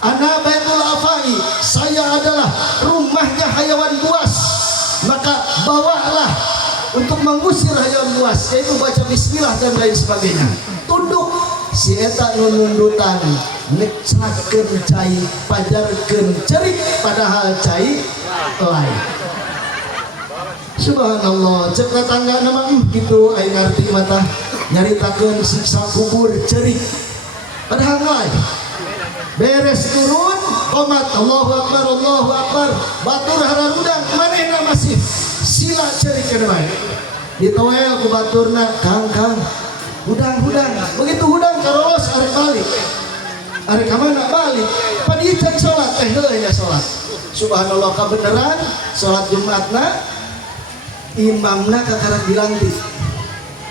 Ana baitul afai, saya adalah rumahnya hayawan buas. Maka bawalah untuk mengusir hayawan buas, yaitu baca bismillah dan lain sebagainya. Tunduk si eta nundutan ngeclakeun cai pajarkeun cerik padahal cai lain. Subhanallah, cek tetangga nama gitu aing ngarti mata nyaritakeun siksa kubur cerik padahal lain. Beres turun qomat Allahu akbar batur hararudang manehna masih sila cerik kana bae ditoel ku baturna kang hudang begitu hudang karolos arek balik arek ka mana balik padi can salat heuh nya salat. Subhanallah kabeneran salat Jumatna imamna kakarak dilantik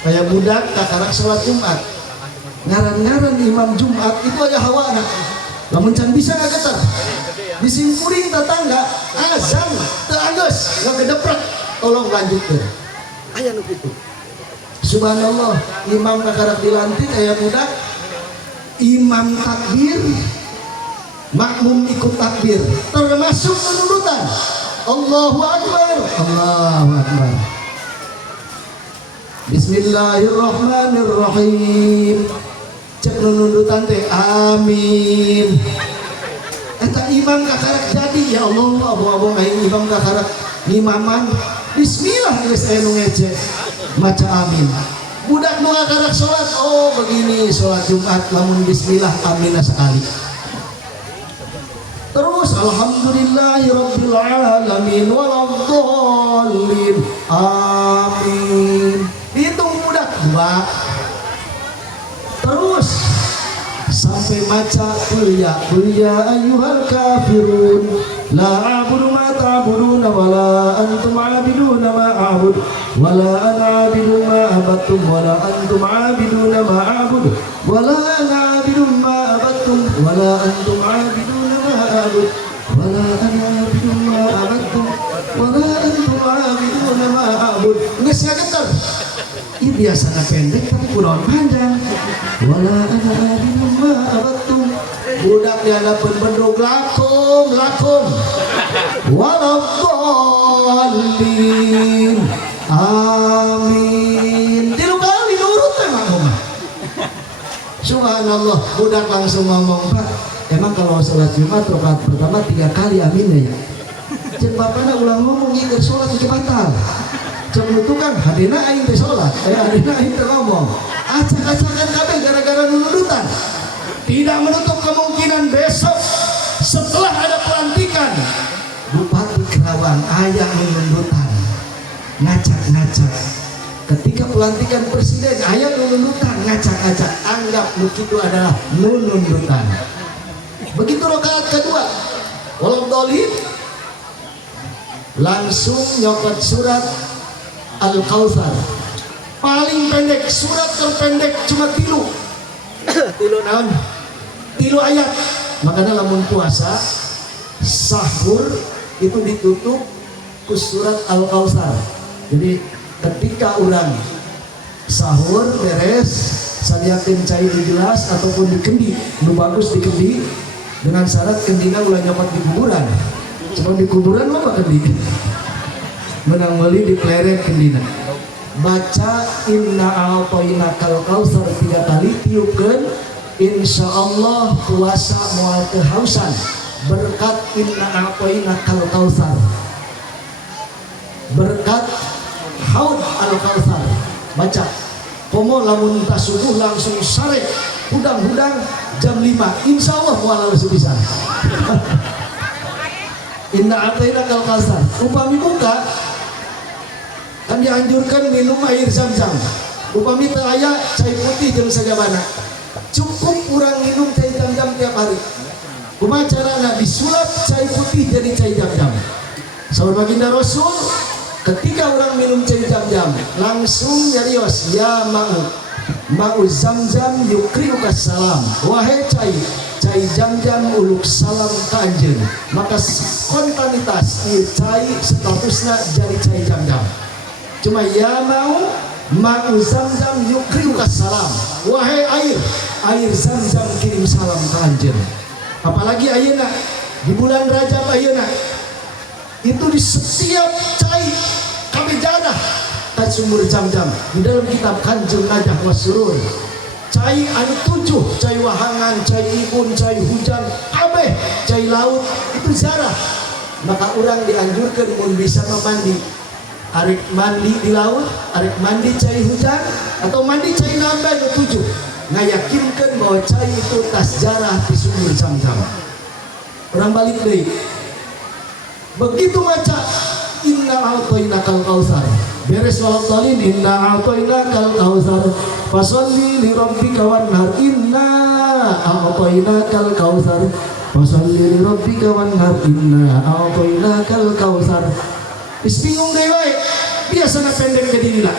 kayak budak kakarak salat Jumat ngaran-ngaran imam Jumat itu aya hawana. Lamun can bisa ngageter di Simkuring tetangga azan teu anggeus ngagedeprak tolong lanjutkeun aya nu kitu. Subhanallah imam kakarak dilantik aya budak imam takbir makmum ikut takbir termasuk nunutan Allahu akbar Bismillahirrahmanirrahim cek nundutan teh amin. Eta imam kakarak jadi ya Allah abong-abong aing imam kakarak ngimaman bismillah geus aya nu ngece maca amin. Budak nu kakarak salat oh begini salat Jumat lamun bismillah amin sekali. Terus alhamdulillahirabbil alamin waladdallin amin. Hitung budak 2 terus sampai maca qul ya ayyuhal kafirun la a'budu ma ta'buduna wala antum 'abiduna ma a'budu wala ana 'abidu ma abattum wala antum 'abiduna ma a'budu wala ana 'abidu ma abattum wala antum 'abiduna ma a'budu wala ana 'abidu ma abattum wala antum 'abiduna ma a'budu. Geus ngageter Ini biasanya pendek tapi kunaon panjang. Wala ana alimum ma abattum. Budak dihandapkeun bedog lakum. Waladdallin. Amin. Tilu kali nurut emang mah. Subhanallah, budak langsung ngomong, Pak, emang kalau sholat Jumat rakaat pertama 3 kali amin ya? Jeung bapana ulang ngomong ieu keur sholat itu batal. Cuma tukang hadina aing teh sholat, hadina aing teh ngomong. Acak-acakan kabeh gara-gara nunudutan. Tidak menutup kemungkinan besok setelah ada pelantikan Bupati Kerawang aya nunudutan. Ngacak-ngacak. Ketika pelantikan presiden aya nunudutan, ngacak-ngacak. Anggap begitu adalah nunudutan. Begitu rakaat kedua, waladdallin, langsung nyokot surat Al-Kautsar. Paling pendek, surat terpendek cuma tilu naon? Tilu ayat. Makanya lamun puasa sahur itu ditutup ku surat Al-Kautsar. Jadi ketika orang sahur beres sadiakeun cai di gelas ataupun di kendi, nu bagus di kendi dengan syarat kendina ulah nyopot di kuburan. Cuma di kuburan mah kendi. Menang meuli di pleret kendina. Baca inna a'tainakal kautsar 3 kali tiupkeun, insyaallah puasa moal kehausan berkat inna a'tainakal kautsar. Berkat haud al-kautsar. Baca. Komo lamun tas subuh langsung sare hudang-hudang jam 5. Insyaallah moal harus bisa. Inna a'tainakal kautsar. Upami buka kan dianjurkan minum air zam-zam. Upami teu aya cai putih jeung sajabana. Cukup urang minum cai zam-zam tiap hari. Kumaha carana disulap cai putih jadi cai zam-zam. Saur baginda Rasul, ketika orang minum cai zam-zam langsung nyarios, ya ma'u zam-zam yukriuka salam. Wahai cai zam-zam uluk salam ka anjeun. Maka spontanitas ieu cai statusna jadi cai zam-zam. Cuma ya ma'u zam-zam yukriuka salam. Wahai air zam-zam kirim salam ka anjeun. Apalagi ayeuna di bulan Rajab ayeuna itu di setiap cai kabejadah ka sumur zam-zam di dalam kitab Kanjeng Najah Wasurur. Cai anu 7, cai wahangan, cai ibun, cai hujan, kabeh cai laut itu zarah. Maka orang dianjurkan mun bisa mandi. Arek mandi di laut, arek mandi cai hujan, atau mandi cai nambah nu 7. Ngayakinkan bahwa cai itu tas jarah di sumur zam-zam. Orang balik deui. Begitu maca inna a'tainakal kautsar. Beres waladdallin inna a'tainakal kautsar. Fasholli li rabbika wanhar inna a'tainakal kautsar. Fasholli li rabbika wanhar inna a'tainakal kautsar. Bingung deh wae. Biasana pendek ke dinila.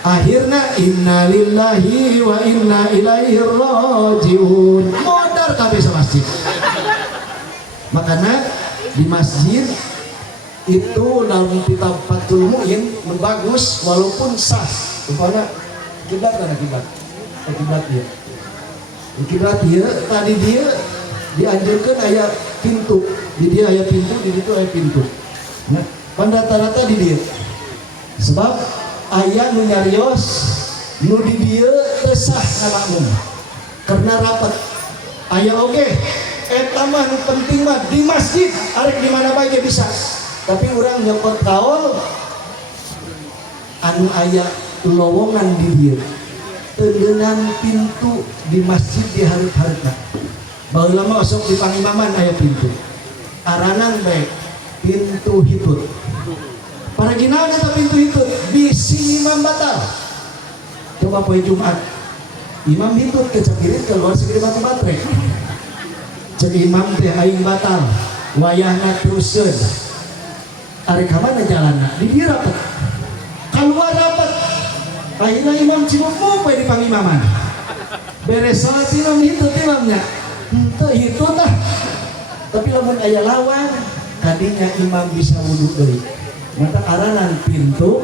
Akhirna inna lillahi wa inna ilaihi rajiun. Modar kabeh sa masjid. Makanya di masjid itu dalam kitab Fathul Mu'in bagus walaupun sah. Rupanya kiblat kana kiblat. Kiblat dia. Kiblat dia tadi dia dianjurkan aya pintu. Di dia aya pintu, di situ aya pintu. Nah, rata-rata di dia. Sebab aya nu nyarios nu di dieu teu sah ngamakmum karena rapat. Aya oge eta mah nu penting mah di masjid arek di mana bae bisa. Tapi urang nyokot kaol anu aya lowongan di dieu. Teu pintu di masjid di hareup-hareupna. Baheula mah sok di pangimaman aya pintu. Aranan bae pintu hitut. Para ginaon eta pintu hitut bisi imam batal. Coba poe Jumat imam hitut kecapirit keluar segede batu baterai. Cek imam teh aing batal. Wayahna teruskeun. Ari ka mana jalanna? Di dieu rapat. Keluar rapat. Akhirnya imam cimuk poe di pangimaman. Beres salat imam hitut imamnya. Henteu hitut tah. Tapi lamun aya lawan tadinya imam bisa wudu deui. Mata aranan pintu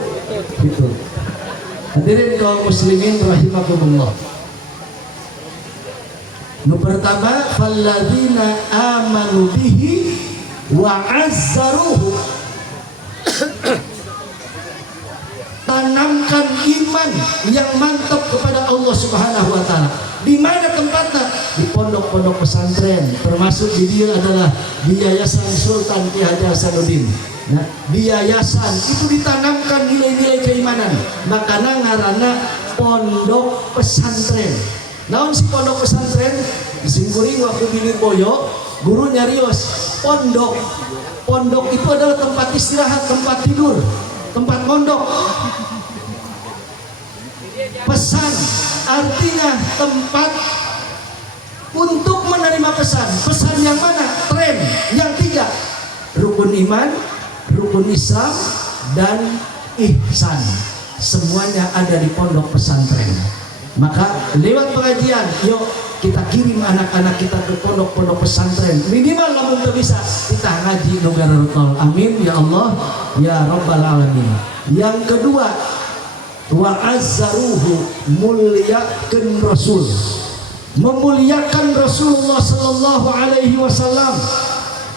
itu. Hadirin kaum muslimin rahimakumullah. Nu pertama, falladzina amanu bihi wa azzaruhu. Tanamkan iman yang mantap kepada Allah Subhanahu wa taala. Di mana tempatnya? Di pondok-pondok pesantren, termasuk di dia adalah di Yayasan Sultan Ki Haji Hasanuddin. Nah, di yayasan itu ditanamkan nilai-nilai keimanan. Makanya ngaranna pondok pesantren. Naon si pondok pesantren? Singkuring waktu bilir boyo, guru nyarios pondok. Pondok itu adalah tempat istirahat, tempat tidur, tempat mondok. Pesan artinya tempat untuk menerima pesan. Pesan yang mana? Tren yang 3. Rukun iman, rukun Islam, dan ihsan. Semuanya ada di pondok pesantren. Maka lewat pengajian, yuk kita kirim anak-anak kita ke pondok-pondok pesantren. Minimal namun bisa kita ngaji negara rotol. Amin ya Allah ya Rabbal Alamin. Yang kedua, wa azzaruhu, muliakan Rasul. Memuliakan Rasulullah sallallahu alaihi wasallam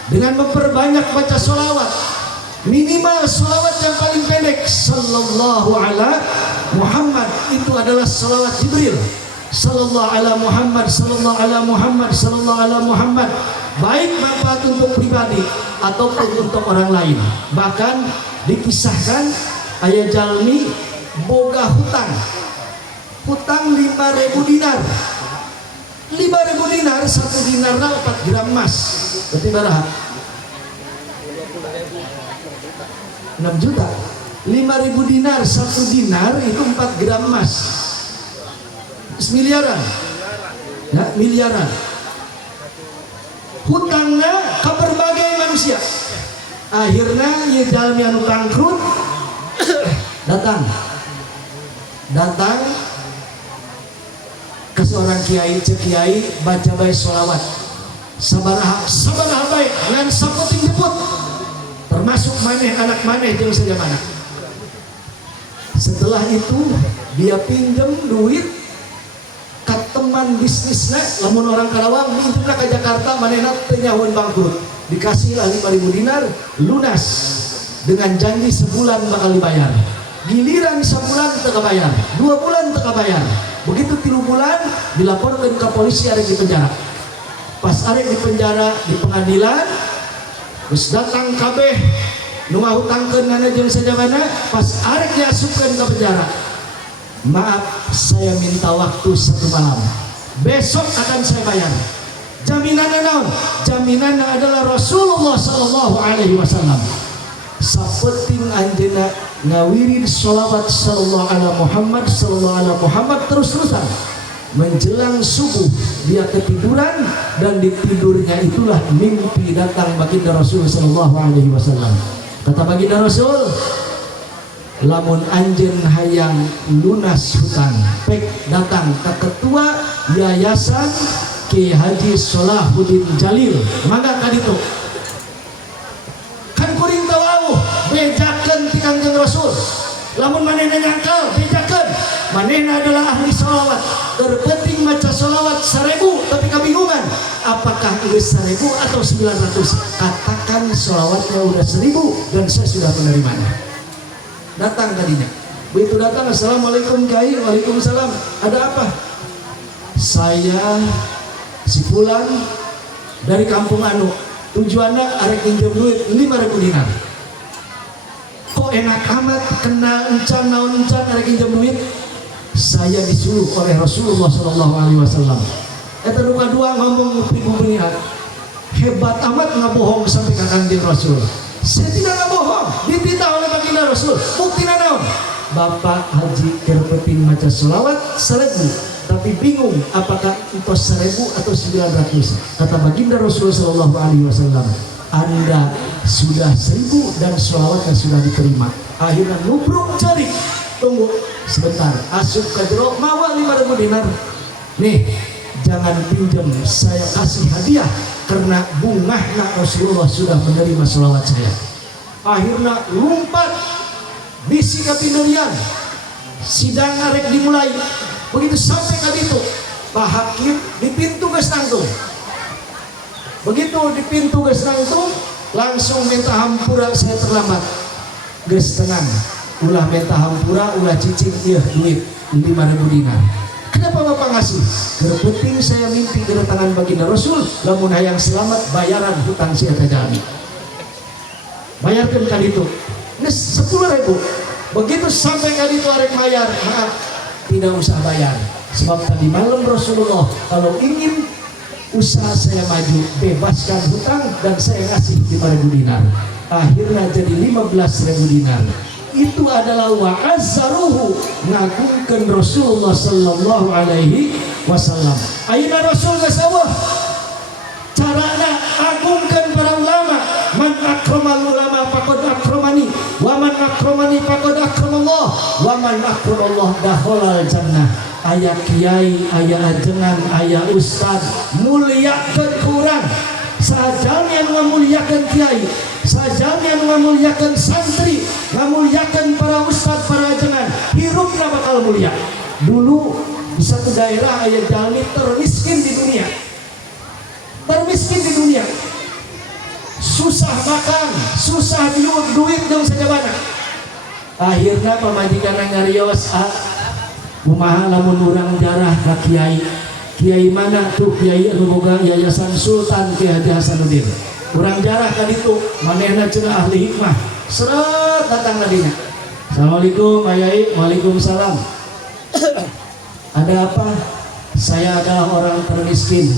dengan memperbanyak baca sholawat. Minimal sholawat yang paling pendek, sallallahu ala Muhammad, itu adalah sholawat Jibril. Sallallahu ala Muhammad, sallallahu ala Muhammad, sallallahu ala Muhammad. Baik manfaat untuk pribadi ataupun untuk orang lain. Bahkan dikisahkan ayah jalmi boga hutang 5.000 dinar. 5.000 dinar, 1 dinarna 4 gram emas. Berarti berapa? 6 juta. 5.000 dinar, 1 dinar itu 4 gram emas. Miliaran. Ya, miliaran. Hutangnya ke berbagai manusia. Akhirnya ya jalmi anu bangkrut datang ke seorang kiai, cek kiai baca baik sholawat sabaraha baik dengan saputing jemput, termasuk maneh anak maneh jeung saja mana. Setelah itu dia pinjam duit ke teman bisnisnya, lamun orang Karawang pinjamna ke Jakarta, manehna teu nyahoeun bangkrut, dikasihlah 5.000 dinar lunas dengan janji sebulan bakal dibayar. Giliran sebulan teu kabayar, 2 bulan teu kabayar. Begitu 3 bulan dilaporkan ke polisi, arek di penjara. Pas arek di penjara di pengadilan, terus datang kabeh nu ngahutangkeun nana jeung sajabana, pas arek diasupkeun ke penjara. Maaf, saya minta waktu 1 malam. Besok akan saya bayar. Jaminanna naon? Jaminanna adalah Rasulullah sallallahu alaihi wasallam. Sapeting anjeunna ngawirid sholawat sallallahu ala Muhammad, sallallahu ala Muhammad terus-terusan. Menjelang subuh dia ketiduran, dan di tidurnya itulah mimpi datang baginda Rasul sallallahu alaihi wasallam. Kata baginda Rasul, lamun anjeun hayang lunas hutang, pek datang ke ketua Yayasan Ki Haji Salahuddin Jalil, mangga ka ditu. Kan kuring tawau bejakeun ti Kangjeng Rasul. Lamun manehna nyangkal, bejakeun. Manehna adalah ahli sholawat. Terpenting maca sholawat 1000, tapi kabingungan apakah itu 1000 atau 900. Katakan sholawatnya udah 1000 dan saya sudah menerimanya. Datang tadinya. Begitu datang, assalamualaikum Kiai. Waalaikumsalam. Ada apa? Saya si Fulan dari kampung anu, tujuannya arek pinjam duit 5.000 dinar. Kok enak amat kenal encan naon encan arek pinjam duit? Saya disuruh oleh Rasulullah sallallahu alaihi wasallam. Eta nu kadua ngomong ibu beunian. Hebat amat ngabohong sampai ka Kanjeng Rasul. Saya tidak ngabohong, dipinta oleh baginda Rasul. Buktina naon? Bapak Haji kerpeting maca sholawat 1000. Tapi bingung apakah itu 1000 atau 900. Kata baginda Rasul sallallahu alaihi wasallam, Anda sudah 1000 dan sholawatnya sudah diterima. Akhirnya nubruk cari, tunggu sebentar, asup ke jero mawa 5.000 dinar. Nih, jangan pinjam, saya kasih hadiah karena bungahna Rasulullah sudah menerima sholawat saya. Akhirnya lumpat bisi kapinderian. sidang arek dimulai. Begitu sampai ke itu Pak Hakim di pintu geus nangtung. Begitu di pintu geus nangtung langsung minta hampura saya terlambat. Geus tenang, ulah minta hampura, ulah cicing ieu duit 5.000 dinar. Kenapa Bapak ngasih? Kerpenting saya mimpi kedatangan baginda Rasul, lamun hayang selamat bayaran hutang si eta jalmi. Bayarkan kan itu. Geus 10.000. Begitu sampai kan itu arek bayar, maaf, tidak usah bayar. Sebab tadi malam Rasulullah kalau ingin usaha saya maju, bebaskan hutang dan saya ngasih 5.000 dinar. Akhirnya jadi 15.000 dinar. Itu adalah wa'azzaruhu, ngagungkan Rasulullah sallallahu alaihi wasallam. Ayeuna Rasul geus eueuh. Carana agungkan para ulama. Man akramal ulama faqad akramani, wa man akramani faqad akramallah, wa man akramallah dakhalal jannah. Aya kiai, aya ajengan, aya ustad, muliakeun urang. Sajana yang memuliakan kiai, sajana yang memuliakan santri, memuliakan para ustad, para ajengan, hirupna bakal mulia. Dulu di satu daerah aya jalmi termiskin di dunia. Termiskin di dunia. Susah makan, susah duit dong sajabana. Akhirnya pamajikan ngarios, kumaha lamun urang jarah ka kiai. Kiai mana tuh kiai anu boga yayasan Sultan Kiai Haji Hasanuddin. Urang jarah ka ditu, manehna cenah ahli hikmah. Seret datang ladinya. Assalamualaikum Ayai. Waalaikumsalam. Ada apa? Saya adalah orang termiskin.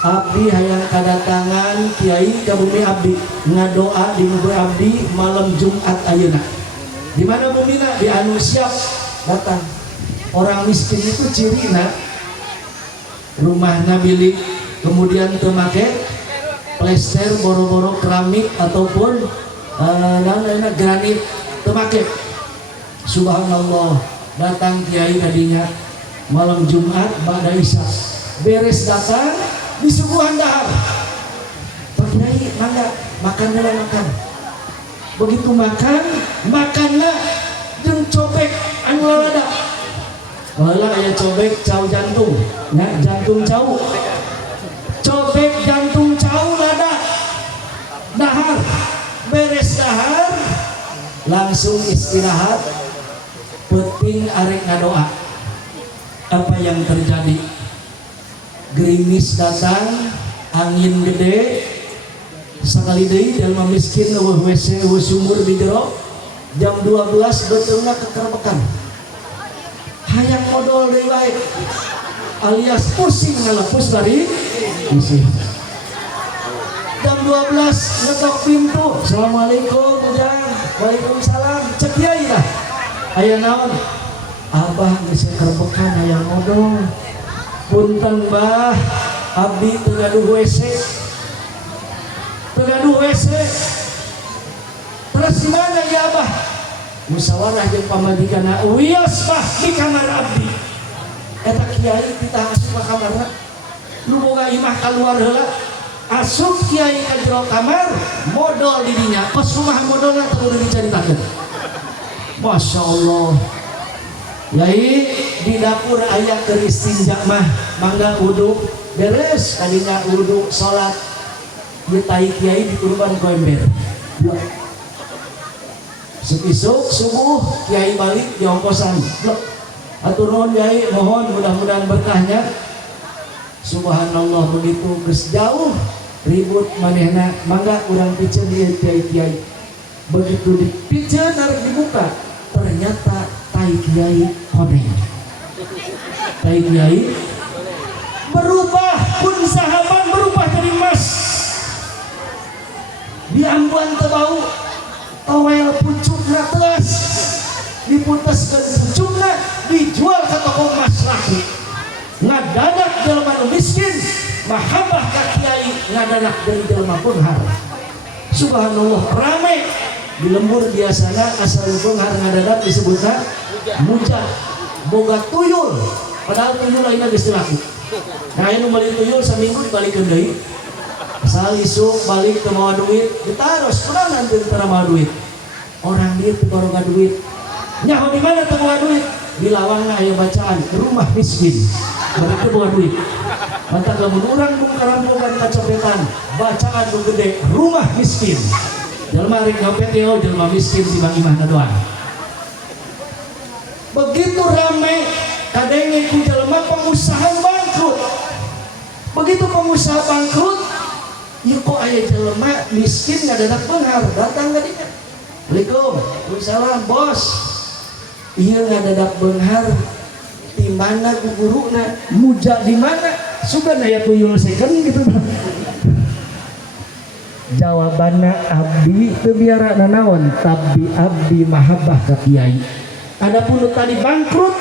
Abdi hayang kadatangan kiai ka bumi abdi ngadoa di bumi abdi malam Jumat ayeuna. Di mana bumina? Di anu siap datang. Orang miskin itu cirina rumahna bilik, kemudian temake plester boro-boro keramik ataupun granit temake. Subhanallah, datang kiai tadinya malam Jumat ba'da isya, beres datang disuguhan dahar. Pak Kiai mangga makan dulu makan. Begitu makan, makanlah jeung cobek anu lalada. Wala aya cobek cau jantung, ya jantung cau. Cobek jantung cau lada. Dahar. Beres dahar langsung istirahat. Penting arek ngadoa. Apa yang terjadi? Gerimis datang, angin gede. Sakali deui jalma miskin eueuh WC eueuh sumur di jero. Jam 12 beteungna kekerbekan. Hayang modal deui wae. Alias pusing ngalepus dari isi. Jam 12 ngetok pintu. Assalamualaikum Ujang. Waalaikumsalam. Cek kiai lah. Aya naon? Abah geus kerbekan hayang modal. Punten Mbah, abdi teu gaduh WC. Teu gaduh WC. Terus gimana ya Abah? Musyawarah jeung pamajikanna, wios Bah di kamar abdi. Eta kiai kita asup ka kamarna. Nu boga imah kaluar heula. Asup kiai ka jero kamar, modal di dinya. Pas rumah modalna teu dicaritakeun. Masya Allah. Yai di dapur aya keur istinja mah, mangga wudu beres kadinya wudu salat. Ieu tai kiai dikurban ku ember. Isuk subuh kiai balik di ongkosan. Atur nuhun Yai, mohon mudah-mudahan berkahnya. Subhanallah, begitu geus jauh ribut manehna, mangga urang piceun ieu kiai-kiai. Begitu dipiceun arek dibuka, ternyata tai kiai kodeng. Tai kiai berubah pun sahabat berubah jadi emas. Di ambuan teu bau, towel pucukna teas, diputeskeun pucukna, dijual ke toko emas laki. Ngadadak jelema nu miskin, mahabah ka kiai ngadadak deui jelema beunghar. Subhanallah, rame di lembur biasanya asal beunghar ngadadak disebutna mujah, boga tuyul, padahal tuyul lainna geus laku. Nah anu beli tuyul saminggu dibalikeun deui. Asal isuk balik ke mawa duit, ditaros kurang nanti tara mawa duit. Orang dia teu baroga duit. Nyaho di mana teu bawa duit? Di lawangna aya bacaan rumah miskin. Mereka bawa duit. Mantap lamun urang nu karampungan kacopetan, bacaan nu gede rumah miskin. Jelema rek nyopet yo jelema miskin timbang imahna doang. Begitu ramai kadenge ku jelema pengusaha bangkrut. Begitu pengusaha bangkrut, ya kok aya jelema miskin ngadadak beunghar datang ka dinya. Assalamualaikum. Waalaikumsalam, bos. Ieu ngadadak beunghar di mana ku guruna? Muja di mana? Sugan aya tuyul second gitu. Jawabanna abdi teu biara nanaon, tapi abdi mahabbah ka kiai. Adapun tadi bangkrut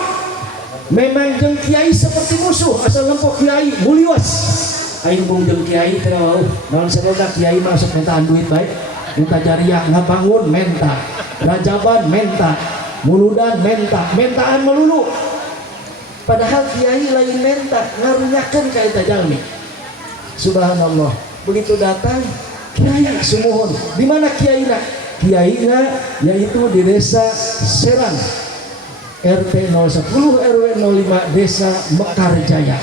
memang jeung kiai seperti musuh, asal lempok kiai muliwas. Aing bung jeung kiai teh naon saboga kiai masuk mentaan duit baik. Minta jariah ngabangun menta, rajaban menta, muludan menta, mentaan melulu. Padahal kiai lain menta, ngarunyakeun ka eta jalmi. Subhanallah. Begitu datang kiai sumuhun. Di mana kiaina? Kiaina yaitu di desa Serang, RT 010 RW 05 Desa Mekarjaya.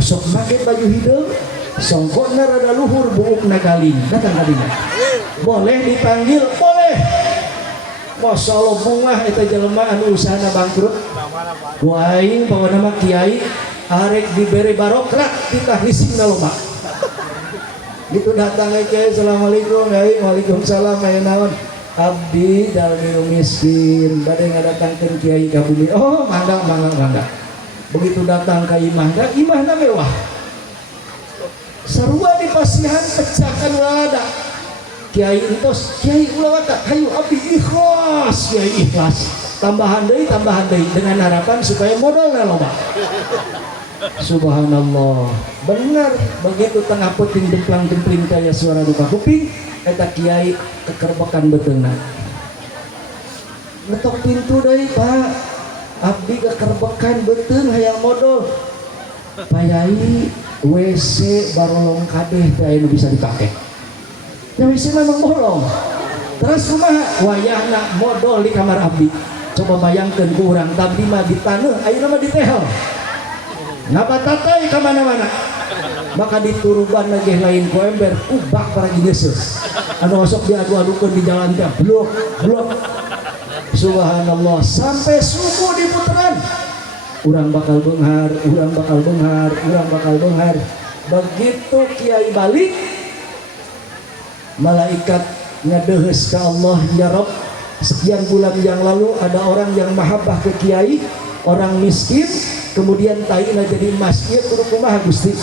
Sok make baju hideung, songkona rada luhur, buukna galing. Datang ka dinya. Boleh dipanggil? Boleh. Masya Allah bunga eta jelema anu usahana bangkrut. Ku aing pokona mah kiai arek diberi barokah titah lisingna loba. Gitu datang ke assalamualaikum, waalaikumsalam, aya naon? Abdi dalmi miskin, bade ngadatangkeun kiai ka bumi. Oh, mangga. Begitu datang ka imahna mewah. Sarua di pasihan pecahkan lada. Kiai entos, kiai ulah watak, hayu abdi ikhlas, kiai ikhlas. Tambahan deui dengan harapan supaya modalna loba. Subhanallah, benar begitu tengah puting demplang-dempling kaya suara duka kuping, eta kiai kekerbekan beteungna. Ngetok pintu deui, Pak. Abdi kekerbekan beteung hayang modal. Payai WC barolong kabeh teh anu bisa dipake. Ya WC memang bolong. Terus kumaha? Wayahna modal di kamar abdi. Coba bayangkeun ku urang tabdi mah di taneuh, ayeuna mah di tehel. Ngapa tatai ke mana-mana? Maka dituruban lagi lain ku ember kubak para Yesus. Anu osok diadu-adukeun di jalan teh blok. Subhanallah, sampai subuh di puteran. Urang bakal beunghar. Begitu kiai balik, malaikat ngadeuheus ka Allah, ya Rabb, sekian bulan yang lalu ada orang yang mahabbah ke kiai, orang miskin, kemudian taina jadi emas. Ieu kudu kumaha Gusti?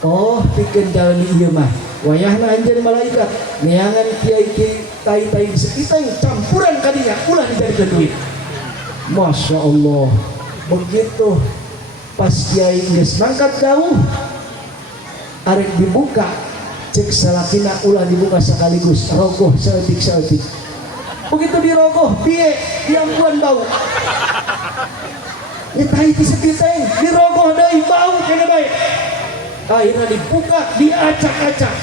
Oh, pikeun jalani ieu mah. Wayahna anjeun malaikat neangan kiai tai sekitar campuran kadinya ulah dijadikeun duit. Masya Allah. Begitu pas kiai geus mangkat jauh, arek dibuka, cek salakina ulah dibuka sekaligus, rogoh saeutik. Begitu dirogoh, piye diampuan bau. Nyetai ti sepiteng, dirogoh deui bau kene bae. Akhirnya dibuka, diacak-acak.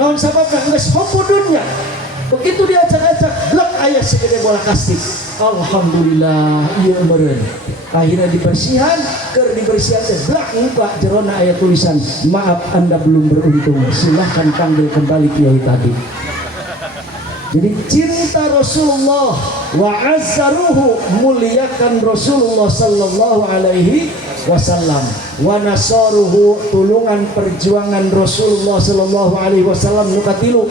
Naon sababna geus hopudunnya. Begitu diacak-acak, blek aya segede bola kastik. Alhamdulillah, ieu meureun. Akhirnya dibersihan, keur dibersihan teh blek muka jerona aya tulisan, maaf Anda belum beruntung. Silahkan panggil kembali kiai tadi. Jadi cinta Rasulullah wa azzaruhu, muliakan Rasulullah sallallahu alaihi wasallam, wa nasaruhu, tulungan perjuangan Rasulullah sallallahu alaihi wasallam nu katilu.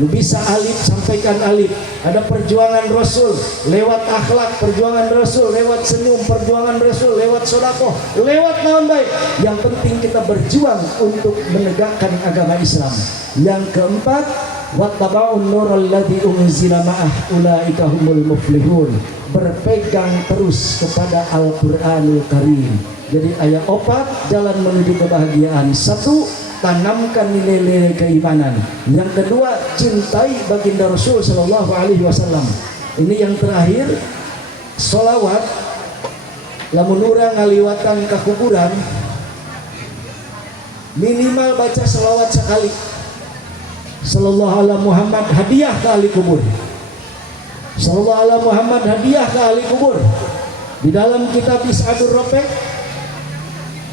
Nu bisa alif sampaikan alif. Ada perjuangan Rasul lewat akhlak, perjuangan Rasul lewat senyum, perjuangan Rasul lewat sedekah, lewat naon bae. Yang penting kita berjuang untuk menegakkan agama Islam. Yang keempat, wattaba'un nural ladzi unzila ma'ah ulaika humul muflihun. Berpegang terus kepada Al-Qur'anul Karim. Jadi ayat 4 jalan menuju kebahagiaan. 1, tanamkan nilai-nilai keimanan. Yang kedua, cintai baginda Rasul sallallahu alaihi wasallam. Ini yang terakhir, sholawat. Lamun urang ngaliwatan ka kuburan, minimal baca sholawat sekali. Sallallahu alaihi Muhammad, hadiah ke ahli kubur. Sallallahu alaihi Muhammad hadiah ke ahli kubur. Di dalam kitab Is'adur Rafiq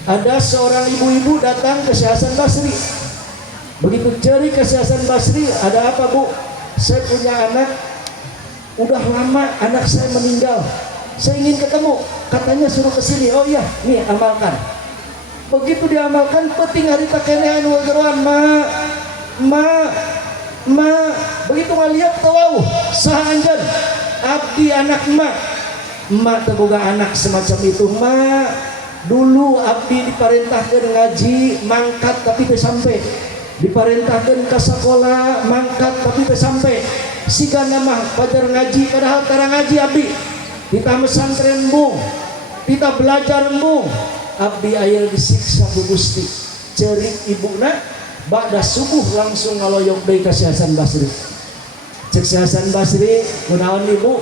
ada seorang ibu-ibu datang ke Syekh Hasan Basri. Begitu cari ke Syekh Hasan Basri, ada apa bu? Saya punya anak, udah lama anak saya meninggal. Saya ingin ketemu, katanya suruh ke sini. Oh iya, nih amalkan. Begitu diamalkan, peting hari takenean wageruan ma begitu ngalihat tahu sah anjen abdi anak ma terbuka anak semacam itu. Ma dulu abdi diperintahkan ngaji mangkat tapi tidak sampai, diperintahkan ke sekolah mangkat tapi tidak sampai. Siga nama pajar ngaji padahal tara ngaji abdi kita mesantren bung, kita belajar bung. Abdi ayel disiksa ku Gusti. Cerik ibuna ba'da subuh langsung ngaloyok deui ka Syekh Hasan Basri. Cek Syekh Hasan Basri, kunaon ibu?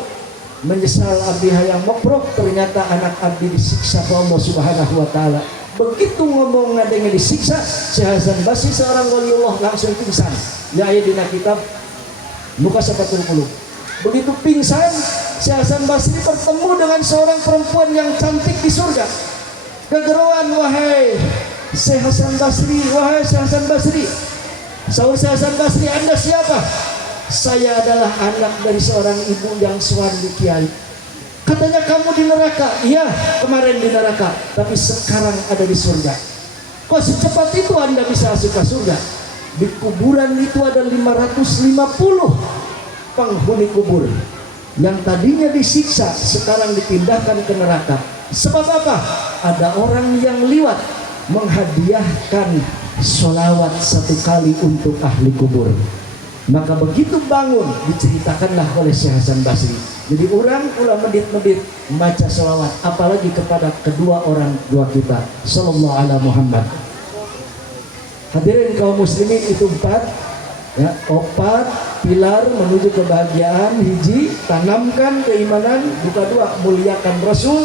Menyesal abdi hayang moprok, ternyata anak abdi disiksa ku Allah Subhanahu wa taala. Begitu ngomong ngadenge disiksa, Syekh Hasan Basri seorang waliullah langsung pingsan. Ya aya dina kitab Muka 40. Begitu pingsan, Syekh Hasan Basri bertemu dengan seorang perempuan yang cantik di surga. Kegeruan, wahai Syekh Hasan Basri, wahai Syekh Hasan Basri. Saur Syekh Hasan Basri, Anda siapa? Saya adalah anak dari seorang ibu yang suami kiai. Katanya kamu di neraka. Iya, kemarin di neraka, tapi sekarang ada di surga. Kok secepat itu Anda bisa masuk ke surga? Di kuburan itu ada 550 penghuni kubur yang tadinya disiksa, sekarang dipindahkan ke neraka. Sebab apa? Ada orang yang liwat menghadiahkan sholawat 1 kali untuk ahli kubur. Maka begitu bangun diceritakanlah oleh Syekh Hasan Basri. Jadi orang ulah medit-medit membaca sholawat, apalagi kepada kedua orang tua kita sallallahu alaihi Muhammad. Hadirin kaum muslimin, itu 4 ya, 4 pilar menuju kebahagiaan. Hiji, tanamkan keimanan. 2, muliakan Rasul,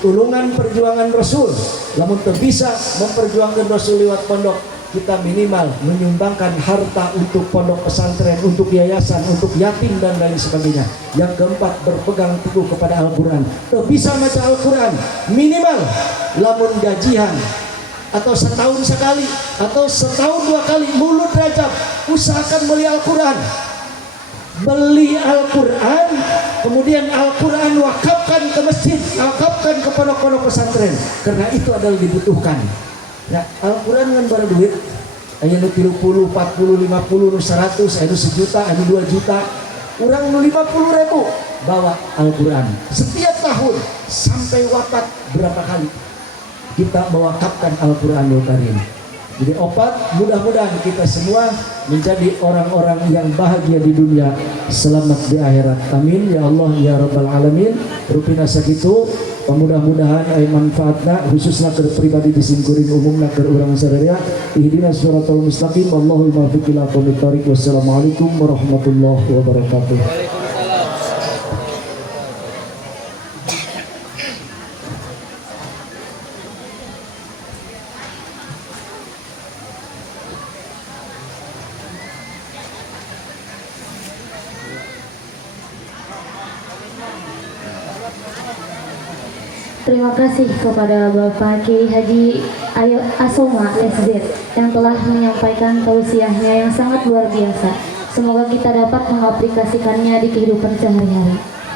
tulungan perjuangan Rasul. Namun bisa memperjuangkan Rasul lewat pondok, kita minimal menyumbangkan harta untuk pondok pesantren, untuk yayasan, untuk yatim dan lain sebagainya. Yang keempat, berpegang teguh kepada Al-Quran. Bisa baca Al-Quran minimal lamun gajian atau setahun sekali atau setahun 2 kali mulut rajab, usahakan beli Al-Quran. Beli Al-Quran, kemudian Al-Quran wakafkan ke masjid, wakafkan ke pondok-pondok pesantren, karena itu adalah dibutuhkan. Nah, Al-Quran kan baru duit, aya nu 30, 40, 50, 100, aya 1 juta, aya 2 juta. Urang nu 50 ribu bawa Al-Quran. Setiap tahun sampai wafat berapa kali kita mewakafkan Al-Quranul Karim. Jadi 4, mudah-mudahan kita semua menjadi orang-orang yang bahagia di dunia, selamat di akhirat. Amin ya Allah ya Rabbal Alamin. Rupina sakitu, mudah-mudahan ay manfaatna khususna ke pribadi disingkurin umumna ke urang sadaya. Ihdinas siratal mustaqim. Allahul muwaffiq ila aqwamit thoriq. Wassalamualaikum warahmatullahi wabarakatuh. Terima kasih kepada Bapak Kiai Haji Asoma SZ yang telah menyampaikan tausiahnya yang sangat luar biasa. Semoga kita dapat mengaplikasikannya di kehidupan sehari-hari.